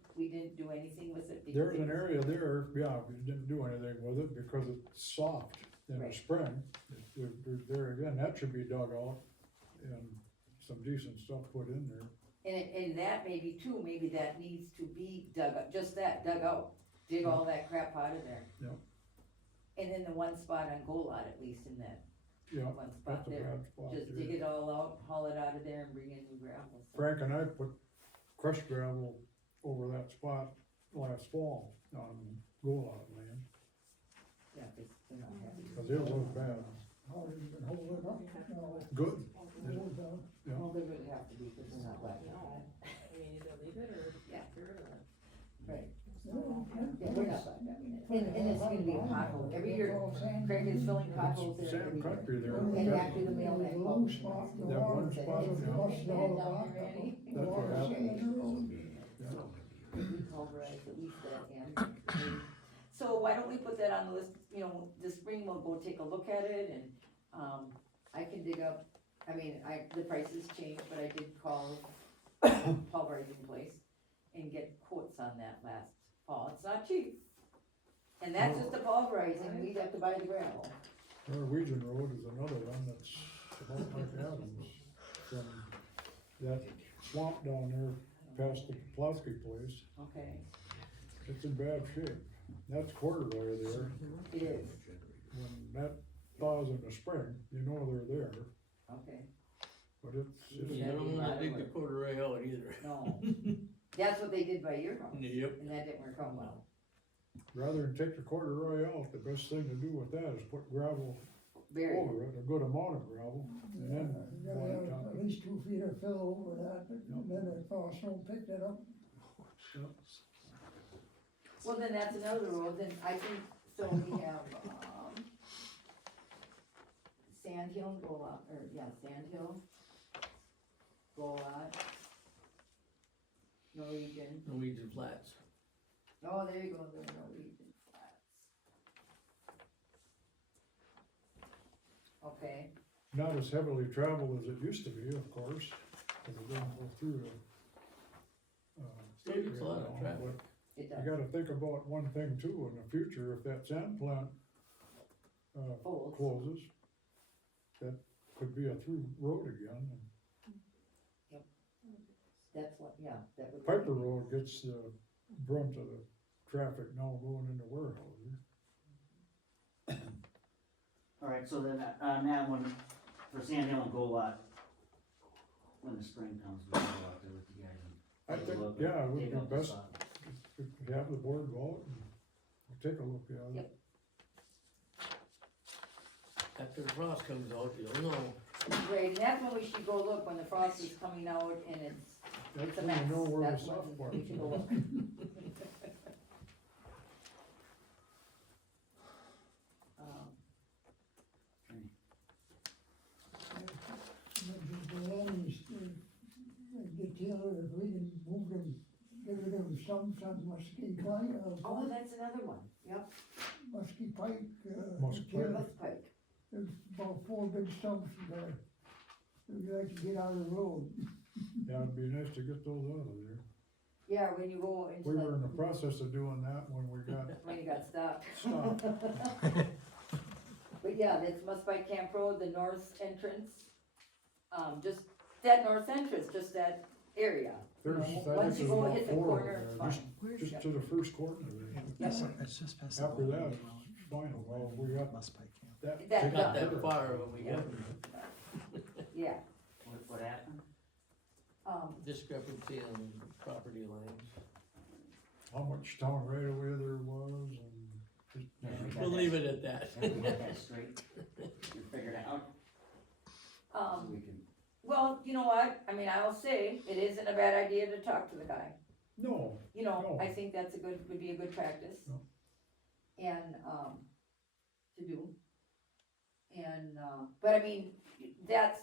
do anything with it. because There's it an was- area there, yeah, we didn't do anything with it because it's soft in the Right. spring. There again, that should be dug out and some decent stuff put in there. And that maybe too, maybe that needs to be dug up, just that, dug out, dig all that crap out of there. Yep. And then the one spot on Golot, at least in that Yeah, one spot that's a there, bad spot just dig there. it all out, haul it out of there and bring in new gravel. So- Frank and I put crushed gravel over that spot last fall on Golot land, Yeah, 'cause they're not happy. cause it was bad. How did you hold it up? No, Good, hold it up. yeah. Well, they would have to be, because they're not black. No, I mean, either leave it or Yeah. get rid of it. Right, No, yeah, we're not black, I mean, and it's gonna be a pothole, every year Craig is filling potholes there Sand every year. country there. And That- after the mailman Low called. spot, the That water one spot, was yeah. busted all Down about. there, Randy. The That's what water happened. sitting in the road. We pulverize at least that end. So why don't we put that on the list, you know, this spring we'll go take a look at it and, I can dig up, I mean, the prices changed, but I did call pulverizing place and get quotes on that last fall, it's not cheap. And that's just the pulverizing, we'd have to buy the gravel. Norwegian Road is another one that's about like Adams, from that swamp down there past the Pulaski place. Okay, It's in bad shape. That's corduroy there. it is, When that thaws in the spring, you know they're there, okay, but it's, You don't wanna dig the corduroy out either. no, that's what they did by your house, Yep. and that didn't work out well. rather than take the corduroy out, the best thing to do with that is put gravel Very, over it, a good amount of gravel, and then You gotta blacktop have at it. least 2 feet of fill over that, and then the frost don't pick that up. well, then that's another road, then I think, so we have, Sand Hill, Golot, or, yeah, Sand Hill, Golot, Norwegian, Norwegian Flats. oh, there you go, the Norwegian Flats. Okay, Not as heavily traveled as it used to be, of course, because it doesn't go through the, Still gets a lot of right now, traffic. but it you does, gotta think about one thing too, in the future, if that sand plant, folds, closes, that could be a through road again. that's what, yeah, that would. Piper Road gets the brunt of the traffic now going into warehouses. Alright, so then on that one, for Sand Hill and Golot, when the spring comes, we'll go out there with you guys and. I take a think, look yeah, it and would dig be out the best spot. to have the board go out and take a look at it. Yep. After the frost comes out, you'll know. Right, and that's when we should go look, when the frost is coming out and it's That's a when mess, you know where the that's soft when part we is. should go look. The land is, get Taylor, if we can move them, get rid of some Muskie Pike, Oh, that's another one, yep, Muskie Pike, Muskie Taylor. Pike. Let's Pike. There's about 4 big stumps there. We'd like to get out of the road. Yeah, it'd be nice to get those out of there. Yeah, when you go into We were in the, the process of doing that when we got when you got stopped. stopped. But yeah, that's Must Bike Camp Road, the north entrance, just that north entrance, just that area. You There's, know, I once think you there's go about hit the 4 corner, over it's there, fine. just to the first corner there. Yep. It's just past the. After that, bowling it's alley. fine, well, we got Must Pike Camp. that. That taken Not done. that care of. far, but we got Yeah, What happened? discrepancy on property lines. How much town right away there was and just. Yeah, we got We'll that- leave it at that. Yeah, we got that straight, you figured it out, so we can, well, you know what, I mean, I'll say, it isn't a bad idea to talk to the guy. No, You know, No. I think that's would be a good practice. No. And, to do. And, but I mean, that's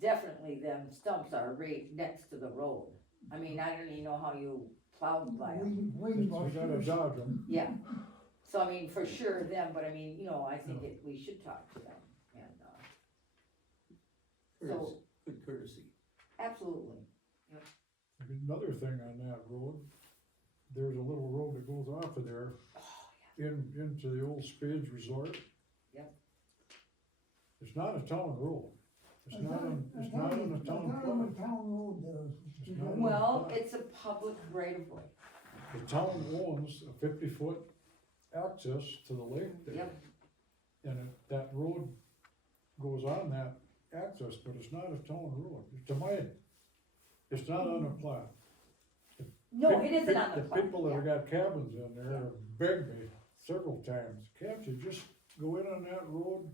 definitely, them stumps are right next to the road. I mean, I don't even know how you plowed by them, We we gotta dodge them. yeah. So I mean, for sure them, but I mean, you know, I think we should talk to them and, Courtesy, good courtesy. absolutely. Another thing on that road, there's a little road that goes off of there into the old Spades Resort. Yep. It's not a town road. It's not on the town Not on plan. the town road there. It's not on Well, the town. it's a public right of way. The town owns a 50-foot access to the lake there. Yep. And that road goes on that access, but it's not a town road. It's not on the plat. No, it isn't on the The plan, people that yeah. have got cabins in there have begged me several times, can't you just go in on that road,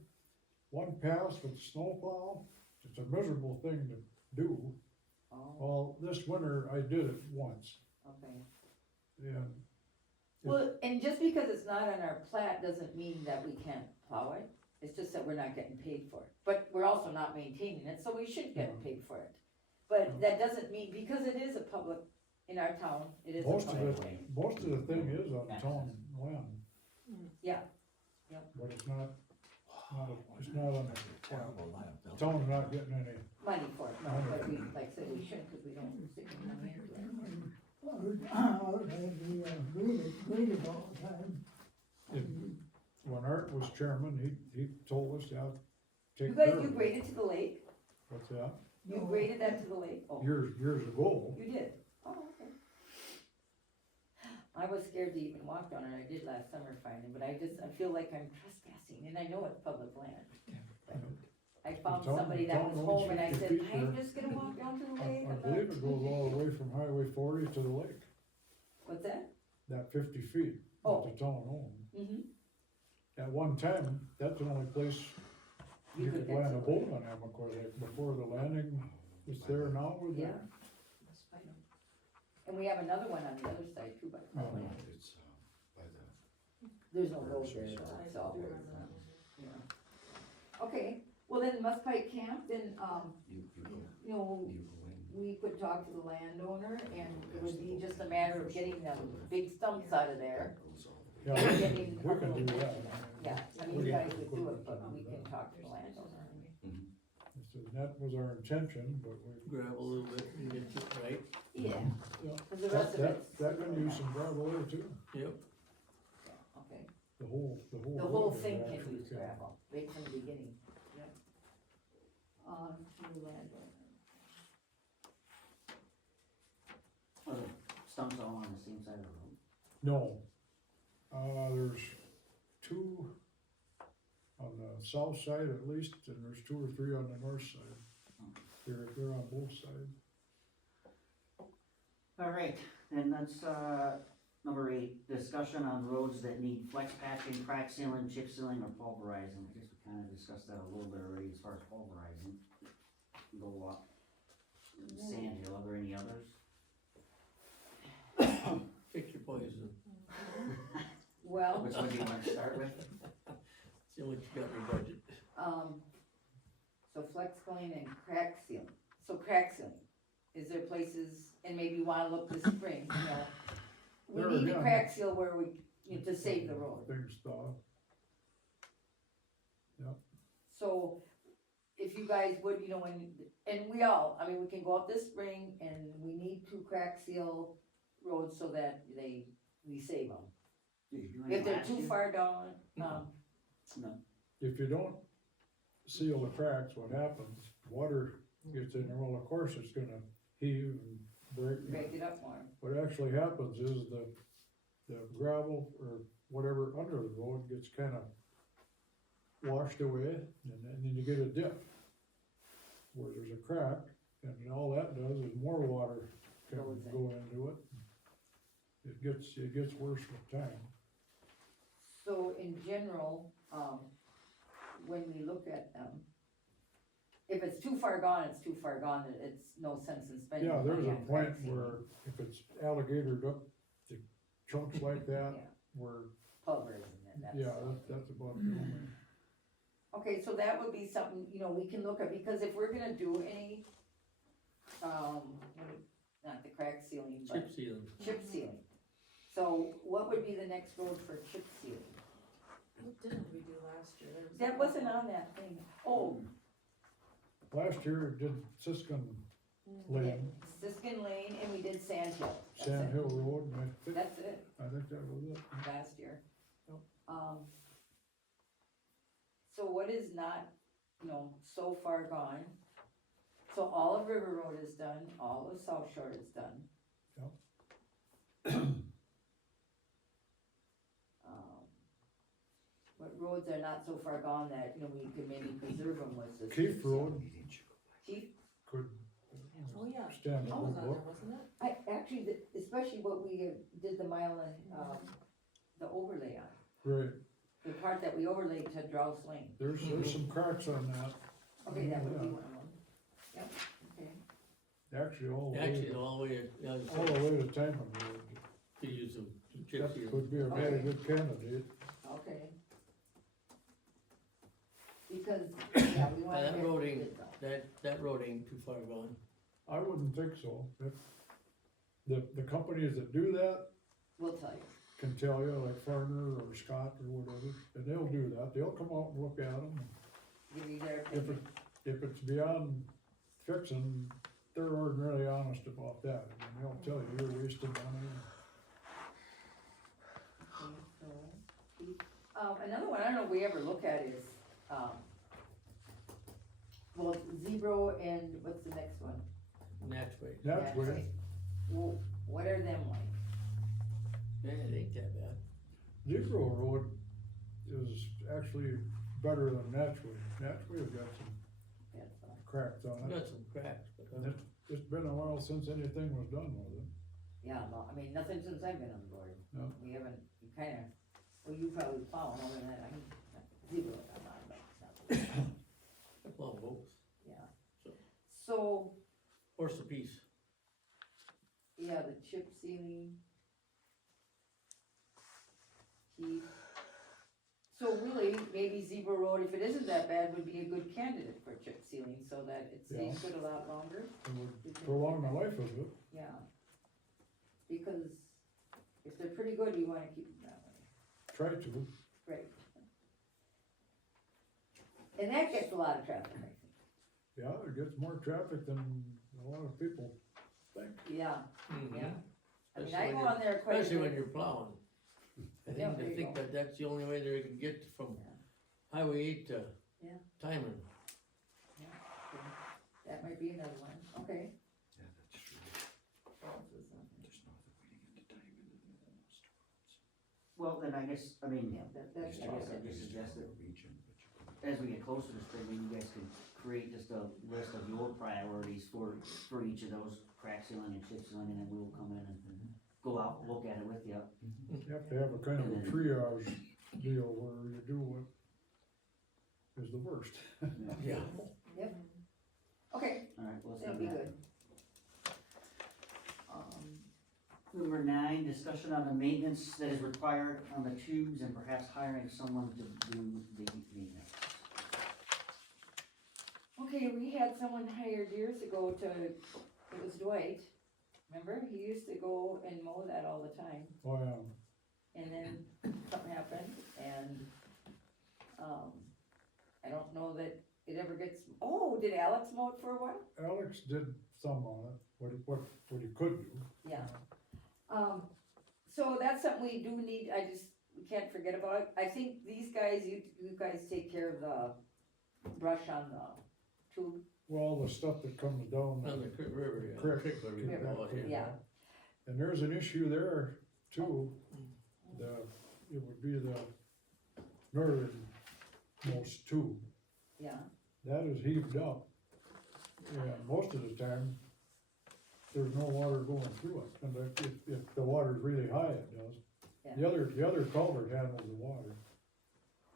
one pass with snowplow? It's a miserable thing to do. Oh, Well, this winter I did it once, okay. and Well, and just because it's not on our plat doesn't mean that we can't plow it. It's just that we're not getting paid for it. But we're also not maintaining it, so we should get paid for it. But that doesn't mean, because it is a public, in our town, it is a most of public it, way. most of the thing is on town land. Yeah. But it's not on the, town's not getting any. Money for it, no, but we, like I said, we shouldn't, cause we don't stick any money into it. Read it all the time. When Art was chairman, he told us how to You take guys, care you of it. graded to the lake? What's that? You graded that to the lake? Oh, Years ago. you did? Oh, okay. I was scared to even walk down it, I did last summer finally, but I feel like I'm trespassing, and I know it's public land. But I found The town- somebody that the was town home and I owns said, 50 feet I'm there. just gonna walk down to the lake. I I'm believe not-" it goes all the way from Highway 40 to the lake, What's that? that 50 feet Oh. that the town owned. Mm-hmm. At one time, that's the only place you could get land a to boat on Amaqua Lake before the landing is there now with Yeah. that. And we have another one on the other side too, but Oh. It's, by the. there's no road there, though, I it's all, do remember that. yeah. Okay, well then Must Pike Camp, then, You go, you know, you go in. we could talk to the landowner and it would be just a matter of getting them big stumps out of there. That goes all the way. Yeah, and getting we a can little do bit- that. Yeah, I mean, you guys would do it, but we can talk to the landowner. So that was our intention, but we, Grab a little bit and get it right. Yeah, yeah. cause the rest of it's. That can use some gravel there too, Yep. Okay, the whole. the whole road thing there can actually use gravel, right from the beginning. Yep. To landowner. Well, the stumps all on the same side of the road. No, there's two on the south side at least, and there's 2 or 3 on the north side. They're on both sides. All right, then that's, number 8, discussion on roads that need flex patching, crack sealing, chip sealing, or pulverizing. I guess we kinda discussed that a little bit already as far as pulverizing. Go up. Sand hill, are there any others? Pick your poison. Well, Which one do you wanna start with? See what you got in your budget. so flex filling and crack sealing. So crack sealing, is there places, and maybe you wanna look this spring, you know? There We need to again. crack seal where we, you know, to save the road. Big stuff. So if you guys would, you know, and we all, I mean, we can go out this spring and we need to crack seal roads so that we save them. Did you do any If they're last too year? far down, If you don't seal the cracks, what happens, water gets in there, well, of course, it's gonna heave and break. break it up more. What actually happens is the gravel or whatever under the road gets kinda washed away, and then you get a dip where there's a crack, and all that does is more water can Goes in. go into it. It gets worse with time. So in general, when we look at them, if it's too far gone, it's too far gone, it's no sense in spending Yeah, money there's a on point crack sealing. where if it's alligatored up to chunks like that, Yeah, where, pulverizing it, that's. yeah, that's about the only. Okay, so that would be something, you know, we can look at, because if we're gonna do any, not the crack sealing, but Chip sealing. chip sealing. So what would be the next road for chip sealing? What didn't we do last year? There was That wasn't on that thing. Oh, Last year it did Siskin Lane, Siskin Lane, and we did Sand Hill. That's Sand it. Hill Road, and That's it, I think that was it. last year. Yep. So what is not, so far gone? So all of River Road is done, all of South Shore is done. Yep. What roads are not so far gone that, we could maybe preserve them was the. Keith Road Chief, could Oh, yeah. stand a That good was on there, look. wasn't it? actually, especially what we did the mile and, the overlay on, Right, the part that we overlaid to Drowse Lane. there's some cracks on that, Okay, that would be Yeah. one of them. Yep, okay. actually all the way, Actually, to- all the way, the other all the side, way to Taman Road. to use some chip That seal. could be a very good candidate. Okay. Because, yeah, we want to. That road ain't, that road ain't too far gone. I wouldn't think so. The companies that do that We'll tell you. can tell you, like Farner or Scott or whatever, and they'll do that. They'll come out and look at them. Give you their If opinion. if it's beyond fixing, they're ordinarily honest about that. I mean, they'll tell you you're wasting money. Okay, so, another one, I don't know if we ever look at is, well, Zebro and what's the next one? Natch way. That's Yeah, way, Well, what are them like? Yeah, it ain't that bad. Zebro Road is actually better than Natchway. Natchway's got some That's, cracks on it. Got some cracks, but And it's been a while since anything was done with it. yeah, no, I mean, nothing since I've been on the board. No. We haven't, you kinda, well, you probably follow more than that, I can, Zebro, I'm not, but, well, both, yeah. So. So, horse apiece. yeah, the chip sealing. Keith. So really, maybe Zebra Road, if it isn't that bad, would be a good candidate for chip sealing, so that it stays good a lot longer. It would prolong the life of it. Yeah. Because if they're pretty good, you wanna keep them that way. Try to. Right. And that gets a lot of traffic, I think. Yeah, it gets more traffic than a lot of people think. Yeah, Mhm. yeah. I mean, Especially I when go you're- on there quite a Especially when bit. you're plowing. I Yeah, think there they you think go. that that's the only way they can get from Yeah. Highway 8 to Yeah. Timon. Yeah, so that might be another one, okay. Yeah, that's true. What else is on there? There's no other way to get to Timon than most roads. Well, then I guess, I mean, Yeah, that's. I guess I just suggest that Region, but you couldn't. as we get closer to spring, maybe you guys can create just a list of your priorities for each of those crack sealing and chip sealing, and then we'll come in and go out, and look at it with you. You have to have a kind of a triage deal where you do what is the worst. Yeah. Okay, Alright, well, that'll be good. Um, Number 9, discussion on the maintenance that is required on the tubes and perhaps hiring someone to do the maintenance. Okay, we had someone hired years ago it was Dwight, remember? He used to go and mow that all the time, Oh, yeah. and then something happened, and, I don't know that it ever gets, did Alex mow it for a while? Alex did some on it, what he could do. Yeah. So that's something we do need, we can't forget about it. I think these guys, you guys take care of the brush on the tube, Well, the stuff that comes down On the river, yeah. Creek. Creek, whatever you River, call it, yeah. And there's an issue there too. It would be the northernmost tube. Yeah, That is heaved up. And most of the time, there's no water going through it. And if the water's really high, it does. Yeah. The other culvert handles the water.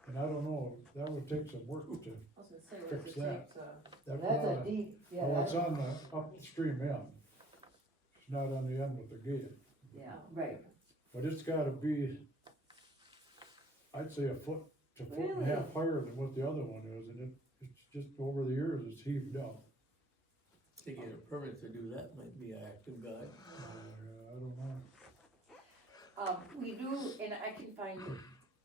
And I don't know, that would take some work to, I was gonna say, what Fix does it that. take to? that That's would, a deep, yeah. well, it's on the upstream end. It's not on the end with the gate. yeah, right. But it's gotta be, I'd say a foot to foot and a Really? half higher than what the other one is, and it's just over the years, it's heaved up. To get a permit to do that might be an active guy. I don't know. We do, and I can find,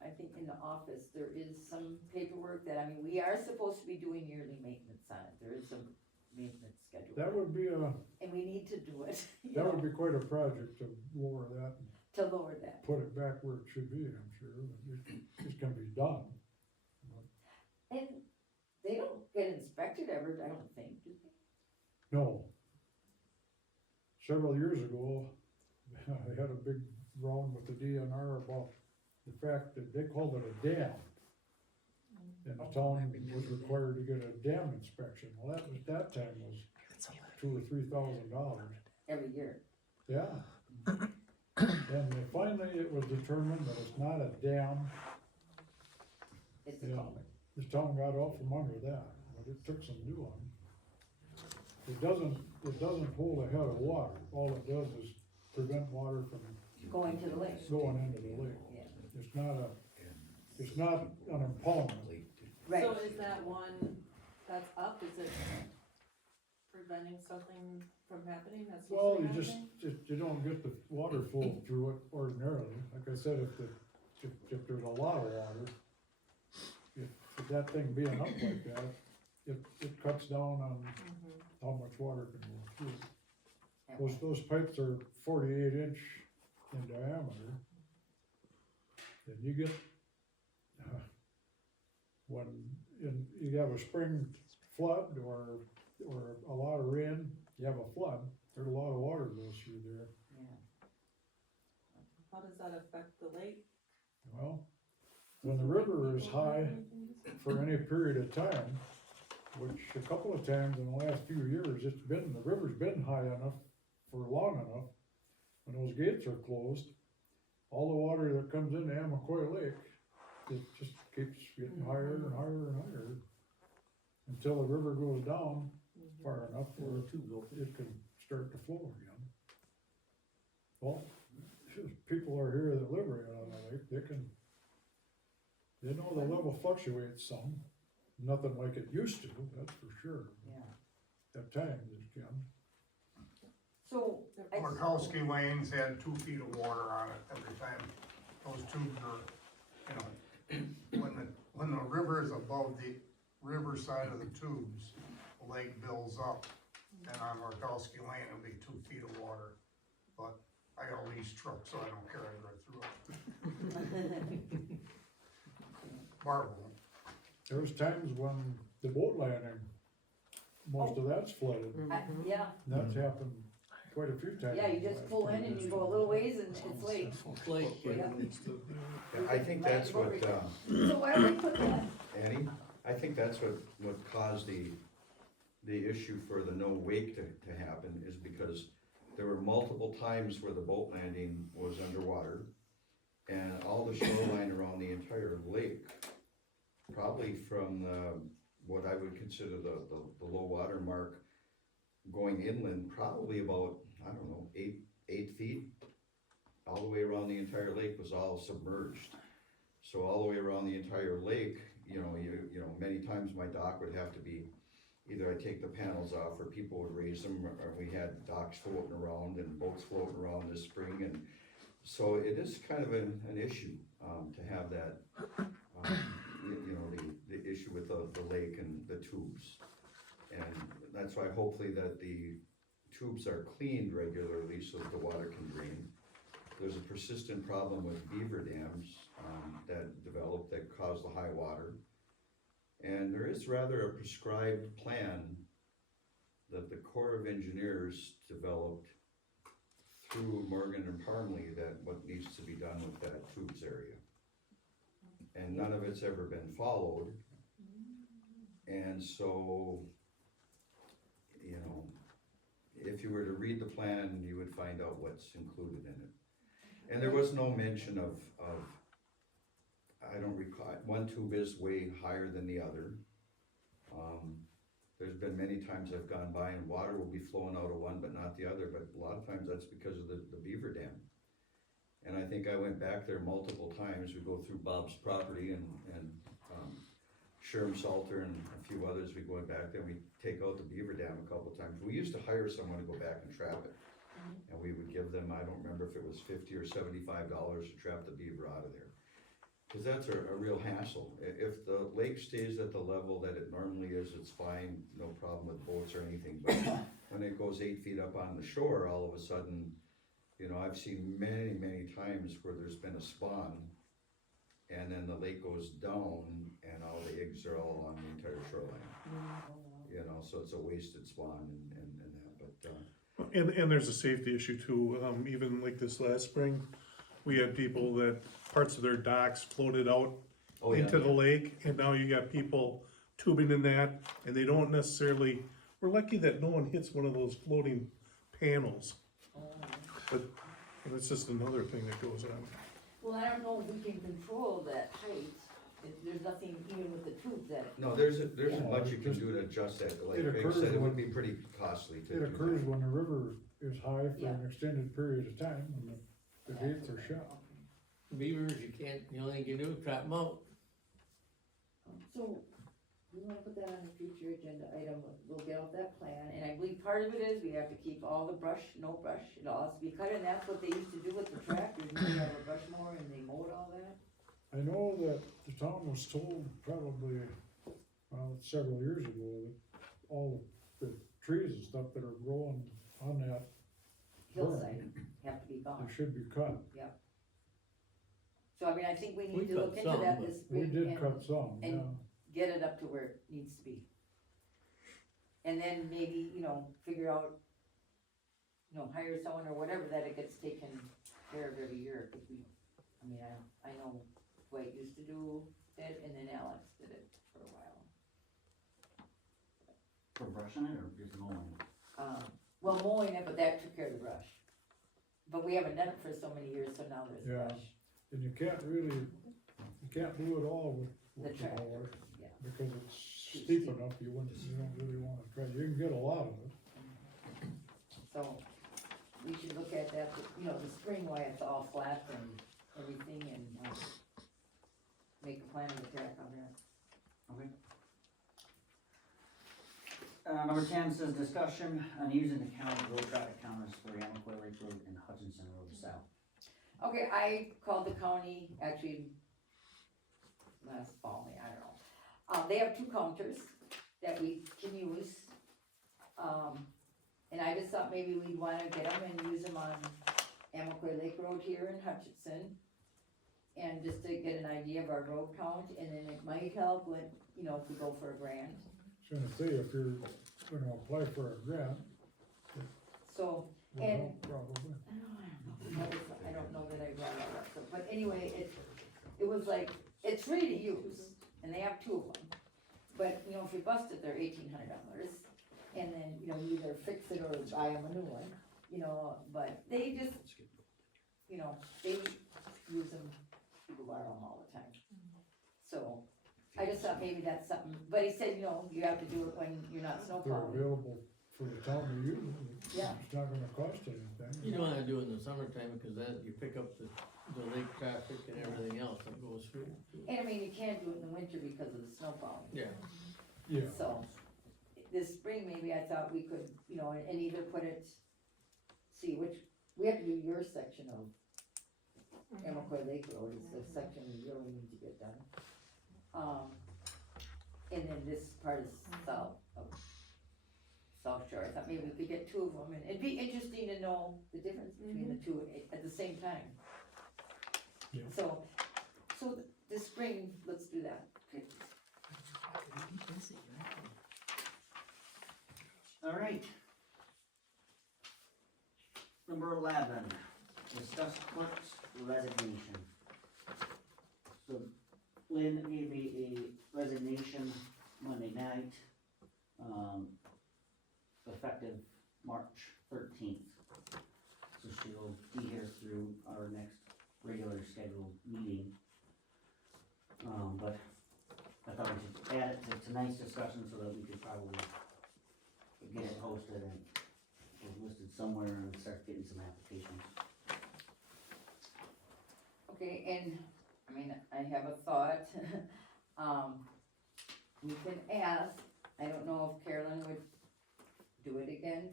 I think in the office, there is some paperwork that, I mean, we are supposed to be doing yearly maintenance on it, there is some maintenance schedule. That would be And we need to do it, you that would know, be quite a project to lower that and to lower that. put it back where it should be, I'm sure, but it can be done. And they don't get inspected ever, I don't think, do they? No. Several years ago, I had a big round with the DNR about the fact that they called it a dam. And the town was required to get a dam inspection, well, that time was $2,000 or $3,000, Every year. yeah. And then finally, it was determined that it's not a dam, It's a Yeah. culvert. the town got out from under that, but it took some doing. It doesn't hold a head of water, all it does is prevent water from Going to the lake. going into the lake. Yeah. It's not an impoundment. Right. So is that one that's up, is it preventing something from happening that's Well, supposed you to be happening? you don't get the water flow through it ordinarily, like I said, if there's a lot of water, if that thing being up like that, it cuts down on how much water can go through. Those pipes are 48-inch in diameter. And you get, when you have a spring flood or a lot of rain, you have a flood, there's a lot of water goes through there. Yeah. How does that affect the lake? Well, when the river is high for any period of time, which a couple of times in the last few years, the river's been high enough for long enough, when those gates are closed, all the water that comes into Amacoy Lake, it just keeps getting higher and higher and higher, until the river goes down far enough where it can start to flow again. Well, people are here that live right on the lake, they know the level fluctuates some, nothing like it used to, that's for sure. Yeah. At times it can. So, I, Murkowski Lane's had 2 feet of water on it every time. Those tubes are, you know, when the river is above the river side of the tubes, the lake builds up. And on Murkowski Lane, it'll be 2 feet of water. But I got a lease truck, so I don't care, I drive through it. Barb won't. There was times when the boat landing, most of that's flooded, yeah, and that's happened quite a few times. yeah, you just pull in and you go a little ways and it's lake. It's like, Yeah. Yeah, I think that's what, So why don't we put that? Annie, I think that's what caused the issue for the no wake to happen, is because there were multiple times where the boat landing was underwater, and all the shoreline around the entire lake, probably from what I would consider the low water mark going inland, probably about, I don't know, 8 feet, all the way around the entire lake was all submerged. So all the way around the entire lake, you know, many times my dock would have to be, either I take the panels off or people would raise them, or we had docks floating around and boats floating around this spring, and so it is kind of an issue to have that, you know, the issue with the lake and the tubes. And that's why hopefully that the tubes are cleaned regularly so that the water can drain. There's a persistent problem with beaver dams that develop that cause the high water. And there is rather a prescribed plan that the Corps of Engineers developed through Morgan and Parmley, that what needs to be done with that tubes area. And none of it's ever been followed. And so, you know, if you were to read the plan, you would find out what's included in it. And there was no mention of I don't recall, one tube is way higher than the other. There's been many times I've gone by and water will be flowing out of one but not the other, but a lot of times that's because of the beaver dam. And I think I went back there multiple times. We go through Bob's property and Sherm Salter and a few others. We go back there and we take out the beaver dam a couple times. We used to hire someone to go back and trap it. And we would give them, I don't remember if it was $50 or $75 to trap the beaver out of there. Cause that's a real hassle. If the lake stays at the level that it normally is, it's fine, no problem with boats or anything, but when it goes 8 feet up on the shore, all of a sudden, you know, I've seen many, many times where there's been a spawn, and then the lake goes down, and all the eggs are all along the entire shoreline. You know, so it's a wasted spawn and that, but, And there's a safety issue too, even like this last spring, we had people that parts of their docks floated out oh yeah. into the lake, and now you got people tubing in that, and they don't necessarily, we're lucky that no one hits one of those floating panels. But it's just another thing that goes on. Well, I don't know if we can control that height, there's nothing even with the tubes that. No, there's a Yeah, much you can just- do to adjust that, like it Craig occurs said, it would when- be pretty costly to do It that. occurs when the river is high for Yeah. an extended period of time, and the gates are shut. Beavers, you can't, the only thing you can do is trap them out. So, we wanna put that on a future agenda item, we'll get off that plan, and I believe part of it is we have to keep all the brush, no brush, it all has to be cut, and that's what they used to do with the tractors, and they have a brush mower and they mowed all that. I know that the town was told probably, well, several years ago, that all the trees and stuff that are growing on that Hillside berm, have to be gone, they should be cut. so I mean, I think we We need to look cut into some, that but this We spring did and cut some, and- yeah. get it up to where it needs to be. And then maybe, you know, figure out, you know, hire someone or whatever, that it gets taken care of every year, cause we, I mean, I know Dwight used to do it, and then Alex did it for a while. For brushing it or just mowing? Well, mowing it, but that took care of the brush. But we haven't done it for so many years, so now there's Yeah. brush. And you can't do it all with The the tractor, mower, yeah. because it's Too steep steep. enough, you don't really wanna try, you can get a lot of it. So, we should look at that, you know, the spring, why it's all flat and everything, and, make a plan of attack on that. Okay. Number 10 says discussion on using the county road traffic counters for Yamaquay Lake Road and Hutchinson Road South. Okay, I called the county, actually, last fall, I don't know. They have 2 counters that we can use. And I just thought maybe we'd wanna get them and use them on Amaquay Lake Road here in Hutchinson. And just to get an idea of our road count, and then it might help when, you know, if we go for a grant. I was gonna say, if you're gonna apply for a grant, So, will And- help probably. I don't know that I brought all that stuff, but anyway, it was like, it's free to use, and they have 2 of them. But, you know, if you bust it, they're $1,800, and then, you know, you either fix it or buy them a new one, you know, but they just, you know, they use them, people borrow them all the time. So, I just thought maybe that's something, but he said, you know, you have to do it when you're not snow They're plowing. available for the town to use, Yeah. it's not gonna cost anything. You don't wanna do it in the summertime, because then you pick up the lake traffic and everything else that goes through. And I mean, you can't do it in the winter because of the snow plowing. Yeah, Yeah, So, this spring, maybe I thought we could, you know, and either put it, see, which, we have to do your section of Amaquay Lake Road, is the section we really need to get done. And then this part is South Shore, I thought maybe we could get 2 of them, and it'd be interesting to know the difference between the 2 at the same time. Yeah. So this spring, let's do that. Okay. All right. Number 11, discuss clerk's resignation. So Lynn gave me a resignation Monday night, effective March 13th. So she'll be here through our next regular scheduled meeting. But I thought we should add it to tonight's discussion so that we could probably get it posted and listed somewhere and start getting some applications. Okay, and, I mean, I have a thought, we can ask, I don't know if Carolyn would do it again.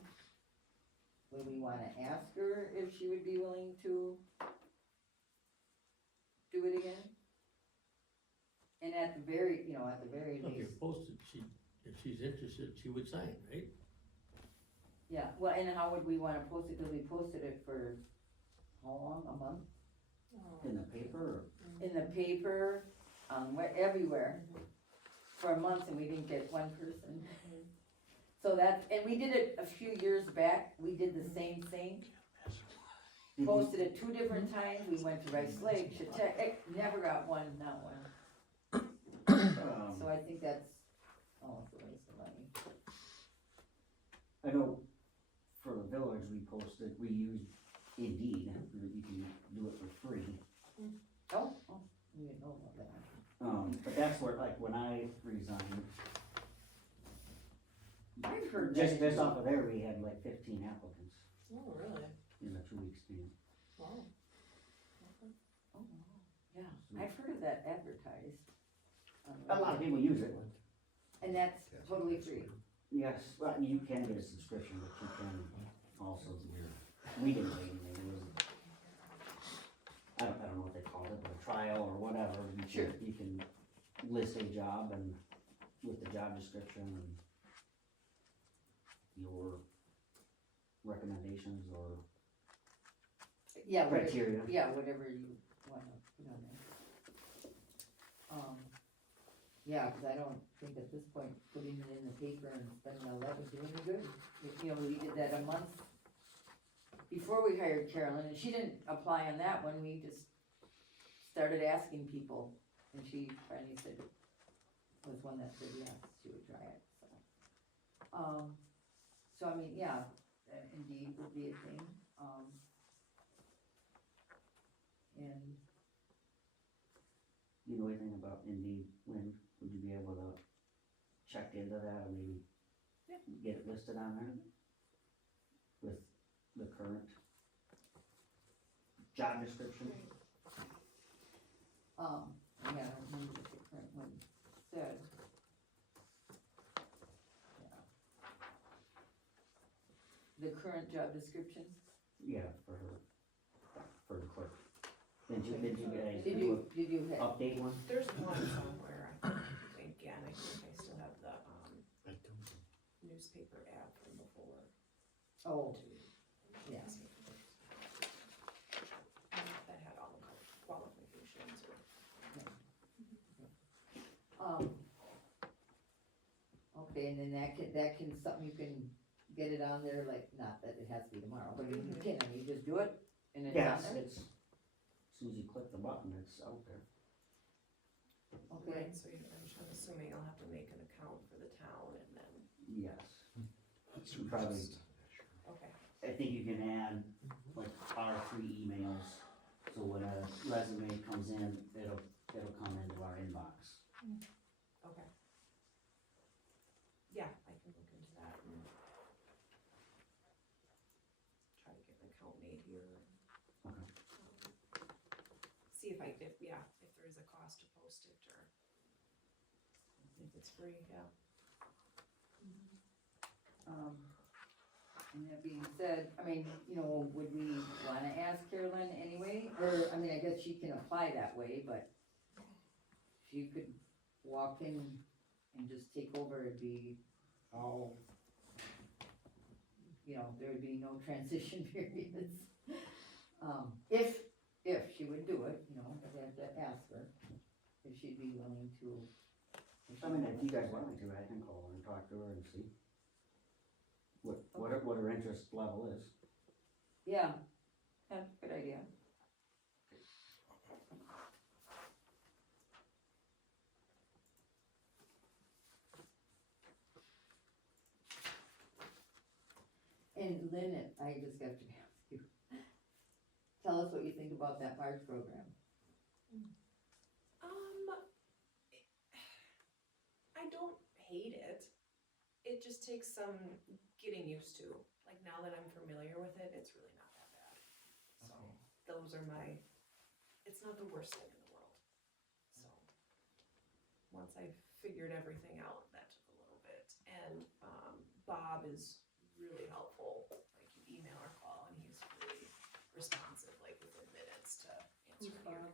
would we wanna ask her if she would be willing to do it again? And at the very, at the very If you're least, posted, if she's interested, she would sign, right? yeah, well, and how would we wanna post it, cause we posted it for, how long, a month? In the paper, or? In the paper, everywhere, for a month, and we didn't get one person. So that, and we did it a few years back, we did the same thing, posted it 2 different times, we went to Rice Lake, Chautauqua, never got one, not one. So I think that's, it's a waste of money. I know for the village, we used Indeed, you can do it for free. Oh, we didn't know about that. But that's where, like, when I resigned, I've heard that. just off of there, we had like 15 applicants Oh, really? in a 2-week span. Wow. Oh, yeah, I've heard of that advertised. A lot of people use it. And that's totally free. Yes, well, you can get a subscription, but you can also, we didn't pay anything, it was, I don't know what they called it, but a trial or whatever. Sure. You can list a job and with the job description and your recommendations or Yeah, criteria. whatever you wanna put on there. Yeah, cause I don't think at this point, putting it in the paper and spending all that would do any good. We did that a month before we hired Carolyn, and she didn't apply on that one, we just started asking people, and she finally said, was one that said yes, she would try it, so. So I mean, yeah, Indeed would be a thing, and You know anything about Indeed, Lynn? Would you be able to check into that and maybe get it listed on there? With the current job description? yeah, I don't remember what the current one said. Yeah. The current job description? Yeah, for the clerk. Did you guys Did do you a update one? There's one somewhere, I think, and I think I still have the, newspaper ad from before. Oh, to- yeah. That had all the qualifications or. Okay, and then that can, something you can get it on there, like, not that it has to be tomorrow, but you can, I mean, you just do it, and it's on Yes, there? it's, as soon as you click the button, it's out there. Okay, So I'm assuming I'll have to make an account for the town and then, Yes. You probably, okay. I think you can add like our 3 emails, so when a resume comes in, it'll come into our inbox. Okay. Yeah, I can look into that and try to get an account made here. Okay. See if there is a cost to post it or if it's free, yeah. and that being said, I mean, would we wanna ask Caroline anyway, or, I mean, I guess she can apply that way, but she could walk in and just take over, it'd be all, there would be no transition periods. If she would do it, I'd have to ask her if she'd be willing to. I mean, if you guys want me to, I can call her and talk to her and see what her interest level is. Yeah, that's a good idea. And Lynn, I just have to ask you, tell us what you think about that March program. I don't hate it. It just takes some getting used to. Like now that I'm familiar with it, it's really not that bad. So those are it's not the worst thing in the world. So once I figured everything out, that took a little bit. And Bob is really helpful. Like you email or responsive, like within minutes to answer you.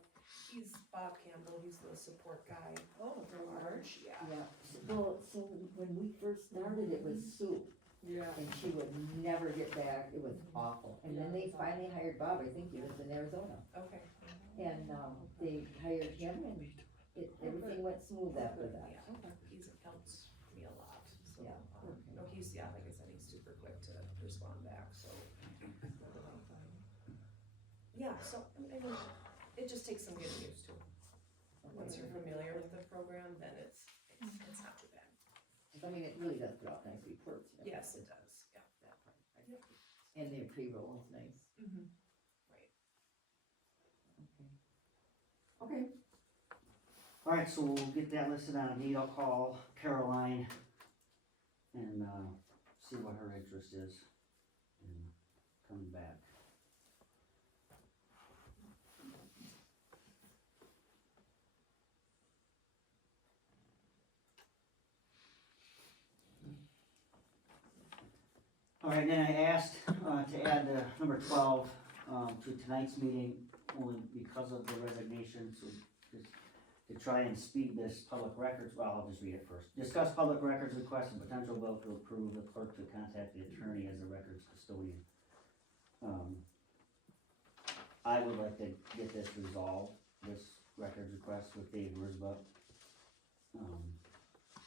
He's Bob Campbell, he's the support guy Oh, from March, yeah. Yeah, well, so when we first started, it was Sue, Yeah. and she would never get back, it was awful. And then they finally hired Bob, I think he was in Arizona, Okay. and, they hired him, and everything went smooth after that. Yeah, he's helped me a lot, so, Yeah. no, he's, yeah, like I said, he's super quick to respond back, so. Yeah, so, I mean, it just takes some getting used to. Once you're familiar with the program, then it's not too bad. I mean, it really does put out nice reports. and everything. Yes, it does, yeah. That part, I think. And their pre-roll is nice. Mm-hmm. Right. Okay. Alright, so we'll get that listed on a need. I'll call Caroline and, see what her interest is in coming back. Alright, then I asked, to add the number 12, to tonight's meeting, only because of the resignation, so just to try and speed this public records, well, I'll just read it first. Discuss public records request and potential vote to approve the clerk to contact the attorney as a records custodian. I would like to get this resolved, this records request with Dave Risba,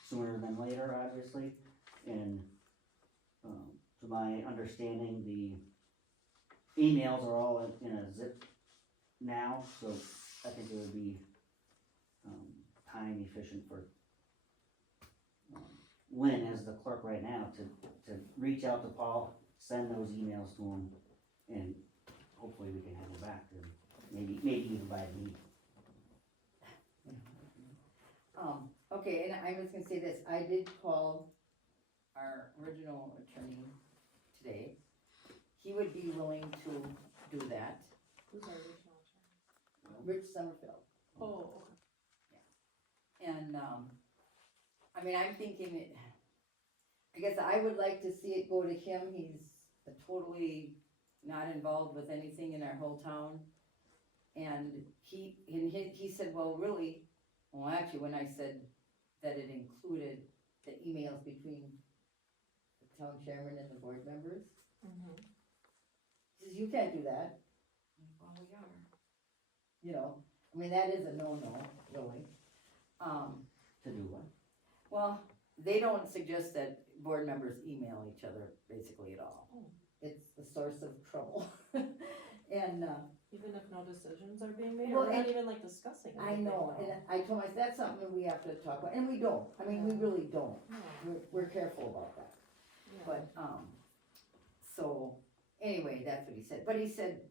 sooner than later, obviously, and, to my understanding, the emails are all in a zip now, so I think it would be, time efficient for, Lynn as the clerk right now to reach out to Paul, send those emails to him, and hopefully we can have him back, and maybe even by the meeting. Okay, and I was gonna say this, I did call our original attorney today. He would be willing to do that, Who's our original attorney? Rich Summerfield. Oh, And, I mean, I'm thinking it, I guess I would like to see it go to him, he's totally not involved with anything in our whole town. And he said, well, really, well, actually, when I said that it included the emails between the town chairman and the board members, mm-hmm. he says, you can't do that. Well, we are. You know, I mean, that is a no-no, really. To do what? Well, they don't suggest that board members email each other basically at all. Oh. It's the source of trouble. And, Even if no decisions are being made, Well, or not and- even like discussing I anything, know, though. and I told myself, that's something we have to talk about, and we don't, I mean, we really don't. No, We're careful about that. yeah. But, so, anyway, that's what he said, but he said,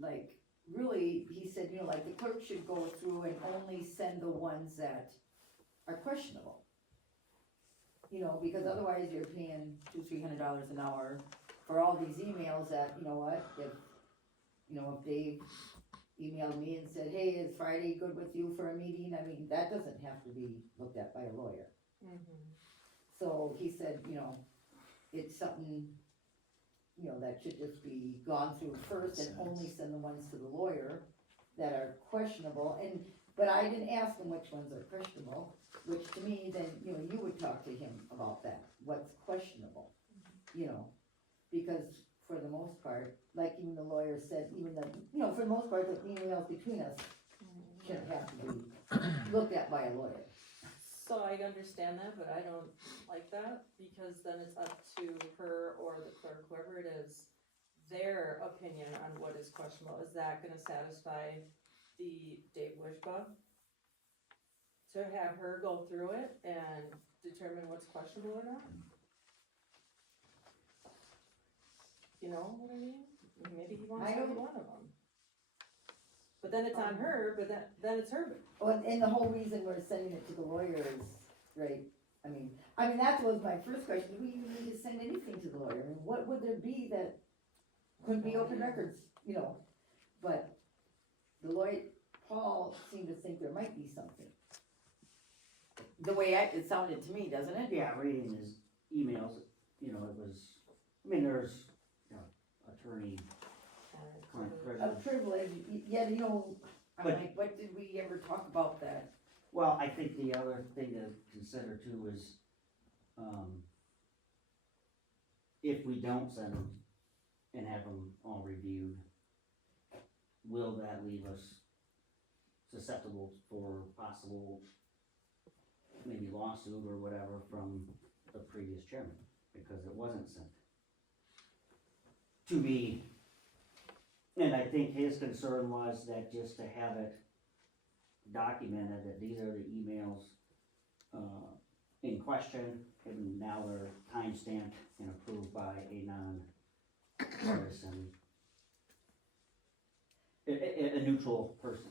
like, really, he said, you know, like, the clerk should go through and only send the ones that are questionable. You know, because otherwise you're paying $200-300 an hour for all these emails that, you know what, if Dave emailed me and said, hey, is Friday good with you for a meeting, I mean, that doesn't have to be looked at by a lawyer. Mm-hmm. So he said, you know, it's something, you know, that should just be gone through first and only send the ones to the lawyer that are questionable, but I didn't ask him which ones are questionable, which to me, then, you know, you would talk to him about that, what's questionable, you know, because for the most part, like even the lawyer said, even the, you know, for the most part, the emails between us shouldn't have to be looked at by a lawyer. So I understand that, but I don't like that, because then it's up to her or the clerk, whoever it is, their opinion on what is questionable. Is that gonna satisfy the Dave Wishba? To have her go through it and determine what's questionable or not? You know what I mean? Maybe he wants I every don't- one of them. But then it's on her, but then it's her. Well, and the whole reason we're sending it to the lawyer is, right, I mean, that was my first question, do we even need to send anything to the lawyer? I mean, what would there be that couldn't be open records, you know? But the lawyer, Paul seemed to think there might be something. The way it sounded to me, doesn't it? Yeah, reading his emails, you know, it was, I mean, there's, you know, attorney a privilege, yet, you know, I'm But- like, what did we ever talk about that? Well, I think the other thing to consider too is, if we don't send them and have them all reviewed, will that leave us susceptible for possible maybe lawsuit or whatever from the previous chairman, because it wasn't sent to be, and I think his concern was that just to have it documented that these are the emails, in question, and now they're timestamped and approved by a non-partisan, a neutral person,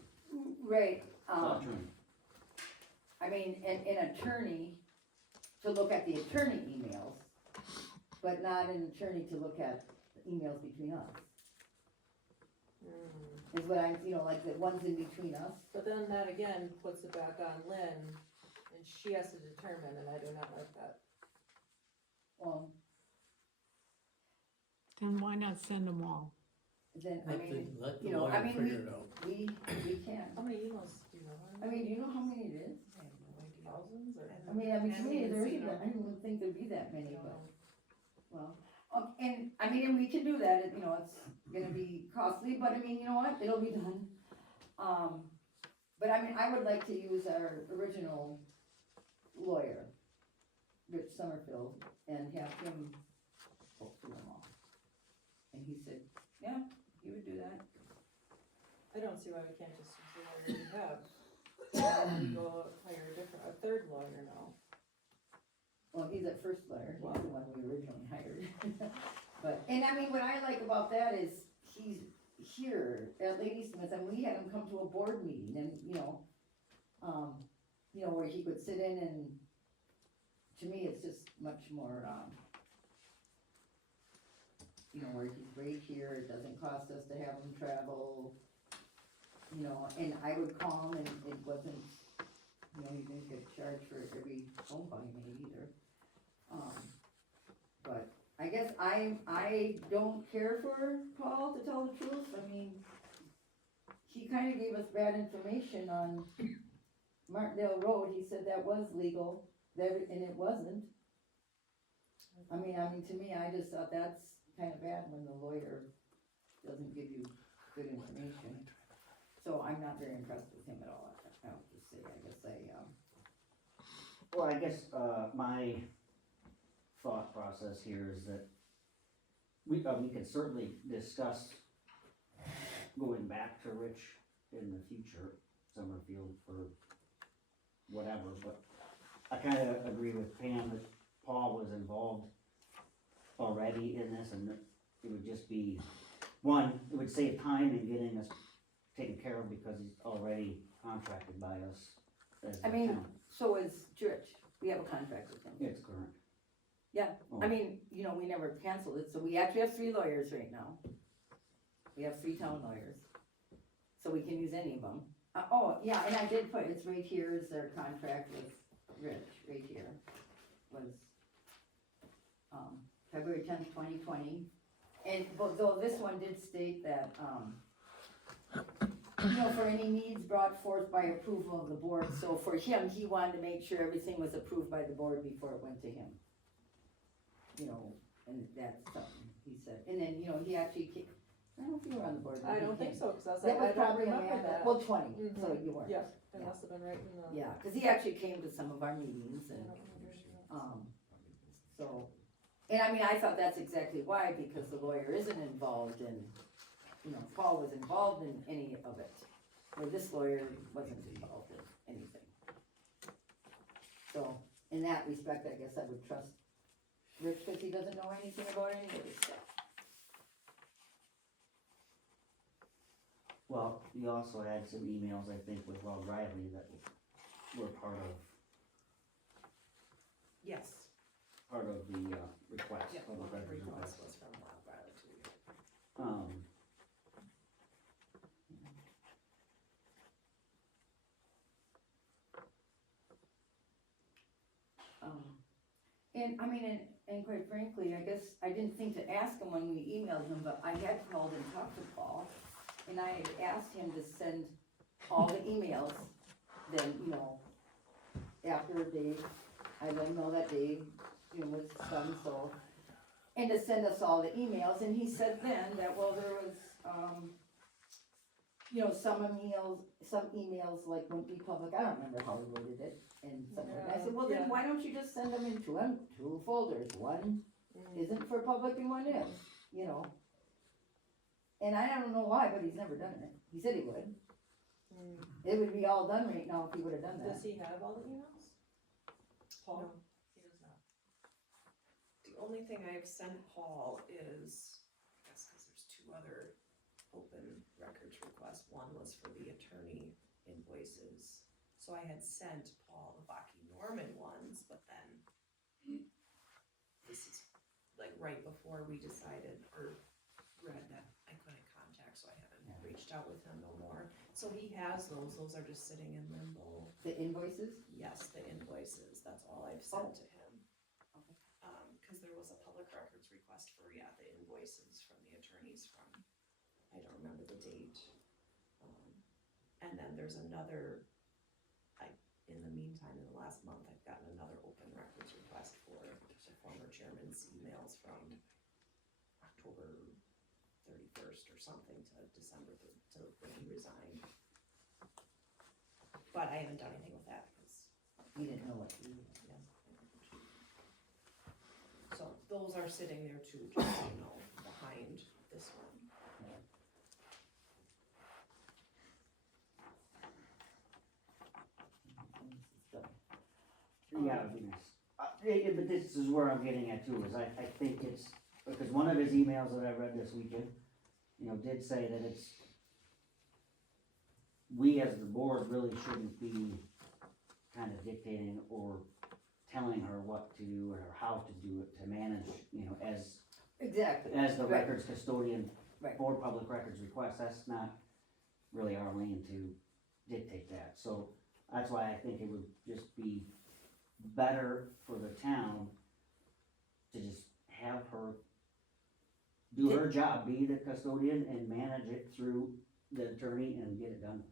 Right, attorney. I mean, an attorney to look at the attorney emails, but not an attorney to look at the emails between us, is what I'm, you know, like the ones in between us. But then that again puts it back on Lynn, and she has to determine, and I do not like that. Well, Then why not send them all? then, I mean, Let the you know, I lawyer mean, figure it out. we can. How many emails do you know? I mean, do you know how many it is? I have no idea. Thousands or? I mean, to me, Haven't even there seen isn't, them. I don't think there'd be that many, No. but, well, and, I mean, and we can do that, you know, it's gonna be costly, but I mean, you know what, it'll be done. But I mean, I would like to use our original lawyer, Rich Summerfield, and have him go through them all. And he said, yeah, he would do that. I don't see why we can't just use the one that we have. Why would we go hire a third lawyer now? Well, he's a first lawyer, he's the one we originally hired. But, and I mean, what I like about that is, he's here at Ladysmith, and we had him come to a board meeting, and, you know, where he could sit in and, to me, it's just much more, you know, where he's right here, it doesn't cost us to have him travel, you know, and I would call him, and it wasn't, you know, he didn't get charged for every phone call he made either. But I guess I don't care for Paul, to tell the truth. I mean, he kinda gave us bad information on Martindale Road. He said that was legal, and it wasn't. I mean, to me, I just thought that's kinda bad when the lawyer doesn't give you good information. So I'm not very impressed with him at all, I'll just say, Well, I guess, my thought process here is that we can certainly discuss going back to Rich in the future, Summerfield, for whatever, but I kinda agree with Pam that Paul was involved already in this, and that it would just be, one, it would save time in getting us taken care of because he's already contracted by us as the I mean, town. so is Rich, we have a contract with him. It's current. Yeah, Oh. I mean, you know, we never canceled it, so we actually have 3 lawyers right now. We have 3 town lawyers, so we can use any of them. Yeah, and I did put, it's right here is their contract with Rich, right here, was, February 10th, 2020. And, but though this one did state that, you know, for any needs brought forth by approval of the board, so for him, he wanted to make sure everything was approved by the board before it went to him. You know, and that's something he said, and then, you know, he actually came, I don't know if you were on the board. when I he don't think came. so, cause I was That like, was I don't probably remember Amanda, that. well, 20, so Mhm. you weren't. Yeah, it Yeah. must have been right in the. Yeah, cause he actually came to some of our meetings I and, don't remember. so, and I mean, I thought that's exactly why, because the lawyer isn't involved in, you know, Paul was involved in any of it, where this lawyer wasn't involved in anything. So, in that respect, I guess I would trust Rich, cause he doesn't know anything about any of this stuff. Well, you also had some emails, I think, with Rob Riley that were part of Yes, the, request. yeah, public one of the records requests request. was from Rob Riley too. And I mean, And quite frankly, I guess I didn't think to ask him when we emailed him, but I had called and talked to Paul, and I had asked him to send all the emails, then, you know, after Dave, I let him know that Dave, you know, was done, so, and to send us all the emails, and he said then that, well, there was, you know, some emails like wouldn't be public, I don't remember how he worded it, and something, I said, well, then Yeah. why don't you just send them in two folders, one isn't for public and one is, you know? And I don't know why, but he's never done it, he said he would, it would be all done right now if he would've done that. Does he have all the emails? Paul? No. He does not. The only thing I've sent Paul is, I guess, cause there's two other open records requests. One was for the attorney invoices. So I had sent Paul the Baki Norman ones, but then this is like right before we decided, or read that I couldn't contact, so I haven't reached out with him no more. So he has those are just sitting in limbo. The invoices? Yes, the invoices, that's all I've sent to him. Okay. Cause there was a public records request for, the invoices from the attorneys from, I don't remember the date. And then there's another, in the meantime, in the last month, I've gotten another open records request for the former chairman's emails from October 31st or something to December, to when he resigned. But I haven't done anything with that because, You didn't know what to do. so those are sitting there too, just so you know, behind this one. Yeah, it'd be nice. But this is where I'm getting at too, is I think it's, because one of his emails that I read this weekend, you know, did say that it's, we as the board really shouldn't be kind of dictating or telling her what to do or how to do it, to manage, you know, Exactly. as the Right. records custodian Right. for public records requests, that's not really our lane to dictate that. So that's why I think it would just be better for the town to just have her do her job, be the custodian and manage it through the attorney and get it done.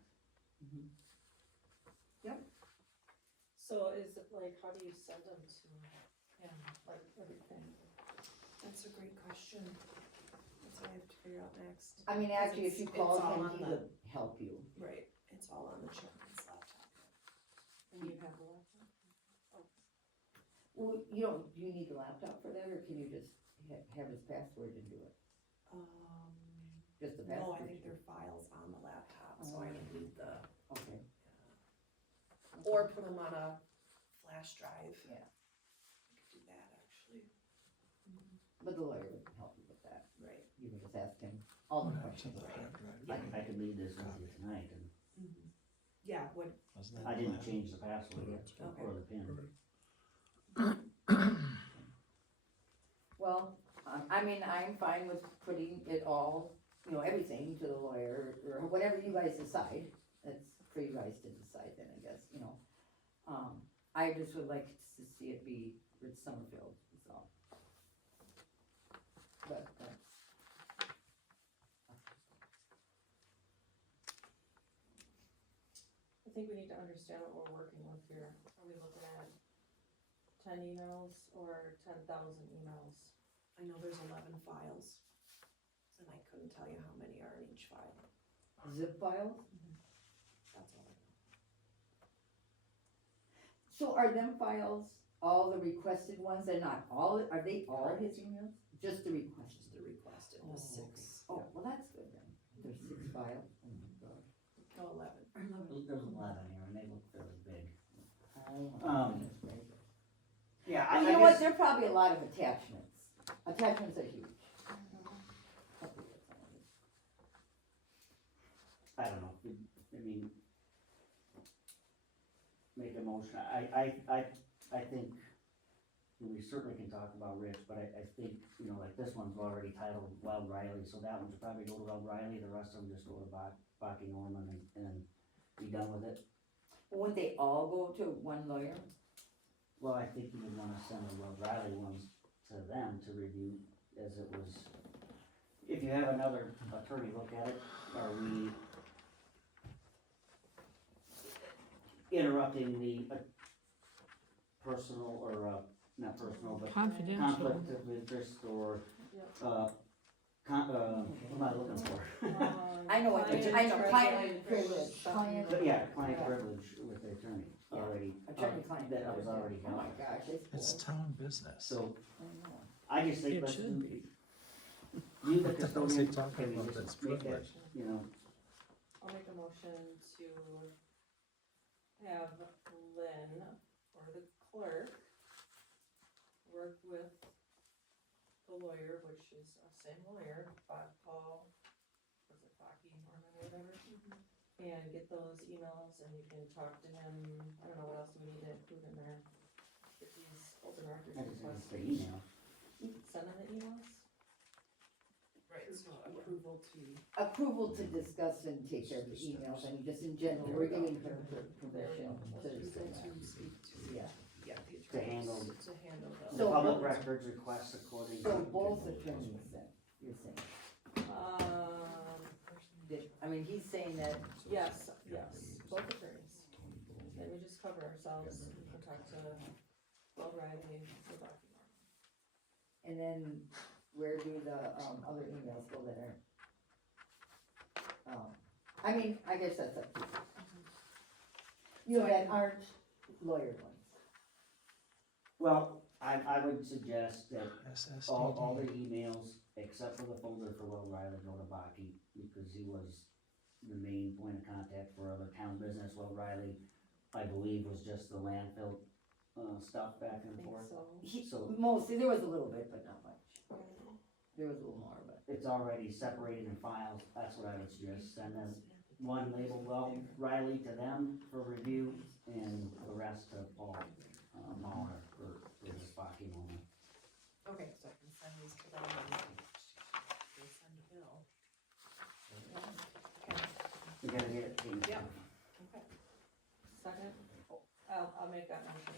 So is it like, how do you send them to him, like everything? That's a great question. That's what I have to figure out next. I mean, actually, if you It's called all him, on he the- would help you. Right, it's all on the chairman's laptop. And you have the laptop? Well, do you need a laptop for that, or can you just have his password and do it? Just the No, password? I think there are files on the laptop, so I would need the, Okay, or put them on a flash drive. Yeah. I could do that, actually. but the lawyer would help you with that. Right. You would just ask him all the To questions. the hard drive. I could leave this with you tonight and Yeah, what, Wasn't that I the didn't plan? change the password yet Okay. or the pin. Well, I mean, I'm fine with putting it all, everything to the lawyer, or whatever you guys decide. That's for you guys to decide then, I guess, I just would like to see it be Rich Summerfield, so. But, I think we need to understand what we're working with here. Are we looking at 10 emails or 10,000 emails? I know there's 11 files, and I couldn't tell you how many are in each file. zip files? That's all I know. So are them files all the requested ones, and not all, are they all his emails? Just the requested? Just the requested, Oh, the 6. Oh, well, that's good then. There's 6 files. Oh my God. No, 11. There's 11 here and they look fairly big. Oh, goodness gracious. Yeah, Well, you know what, there are probably a lot of attachments. Attachments are huge. I don't know, I mean, make a motion, I think, we certainly can talk about Rich, but I think, like this one's already titled Wild Riley, so that one should probably go to Wild Riley, the rest of them just go to Baki Norman and be done with it. Wouldn't they all go to one lawyer? Well, I think you would wanna send the Wild Riley ones to them to review, as it was, if you have another attorney look at it, are we interrupting the personal, or, not personal, but Confidential. conflict of interest, or, Yep. what am I looking for? I know what you're, I know, client privilege, client. But yeah, client privilege with the attorney already. Attorney-client That was privilege, already yeah. Oh my held. gosh, It's it's. town business. So, I know. I just think It let's should do, be. you the What the hell is he custodian, talking can we about just that's make that, privileged? you know, I'll make a motion to have Lynn, or the clerk, work with the lawyer, which is the same lawyer, Paul, was it Baki, Norman, or whatever? And get those emails, and you can talk to him, I don't know, what else do we need to include in there? Get these open records I just think requests, it's the email. send him the emails? Right, so approval to. Approval to discuss and take care of the emails, and just in general, we're giving her permission to, speak to. yeah. Yeah, the To handle- attorneys. To handle The those. So public both- records requests according to. So both attorneys then, you're saying? I mean, he's saying that, Yes, both attorneys. Then we just cover ourselves, we can talk to Will Riley, or Baki Norman. and then where do the, other emails go that are? I mean, I guess that's up to you. You know, that aren't lawyer ones. Well, I would suggest that all the SSDD. emails, except for the folder for Will Riley, go to Baki, because he was the main point of contact for other town business. Will Riley, I believe, was just the landfill, stuff back I and think forth. so. So Mostly, there was a little bit, but not much. There was a little more, but. it's already separated in files, that's what I would suggest, send them one labeled Will Riley to them for review, and the rest to Paul, Mahler for this Baki moment. Okay, so I can send these to them and they send a bill. We gotta get it paid. Yep. Okay. Second, I'll make that motion.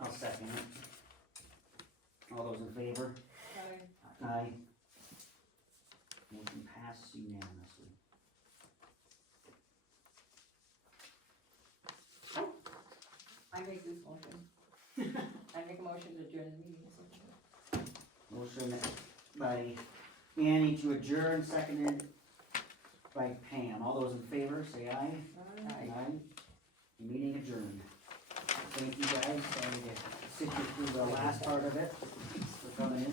I'll second it. All those in favor? Okay. Aye. Motion passed unanimously. I make this motion. I make a motion to adjourn the meeting. Motion by Annie to adjourn, seconded by Pam. All those in favor, say aye. Aye. Meeting adjourned. Thank you guys, sorry to sit you through the last part of it for coming in.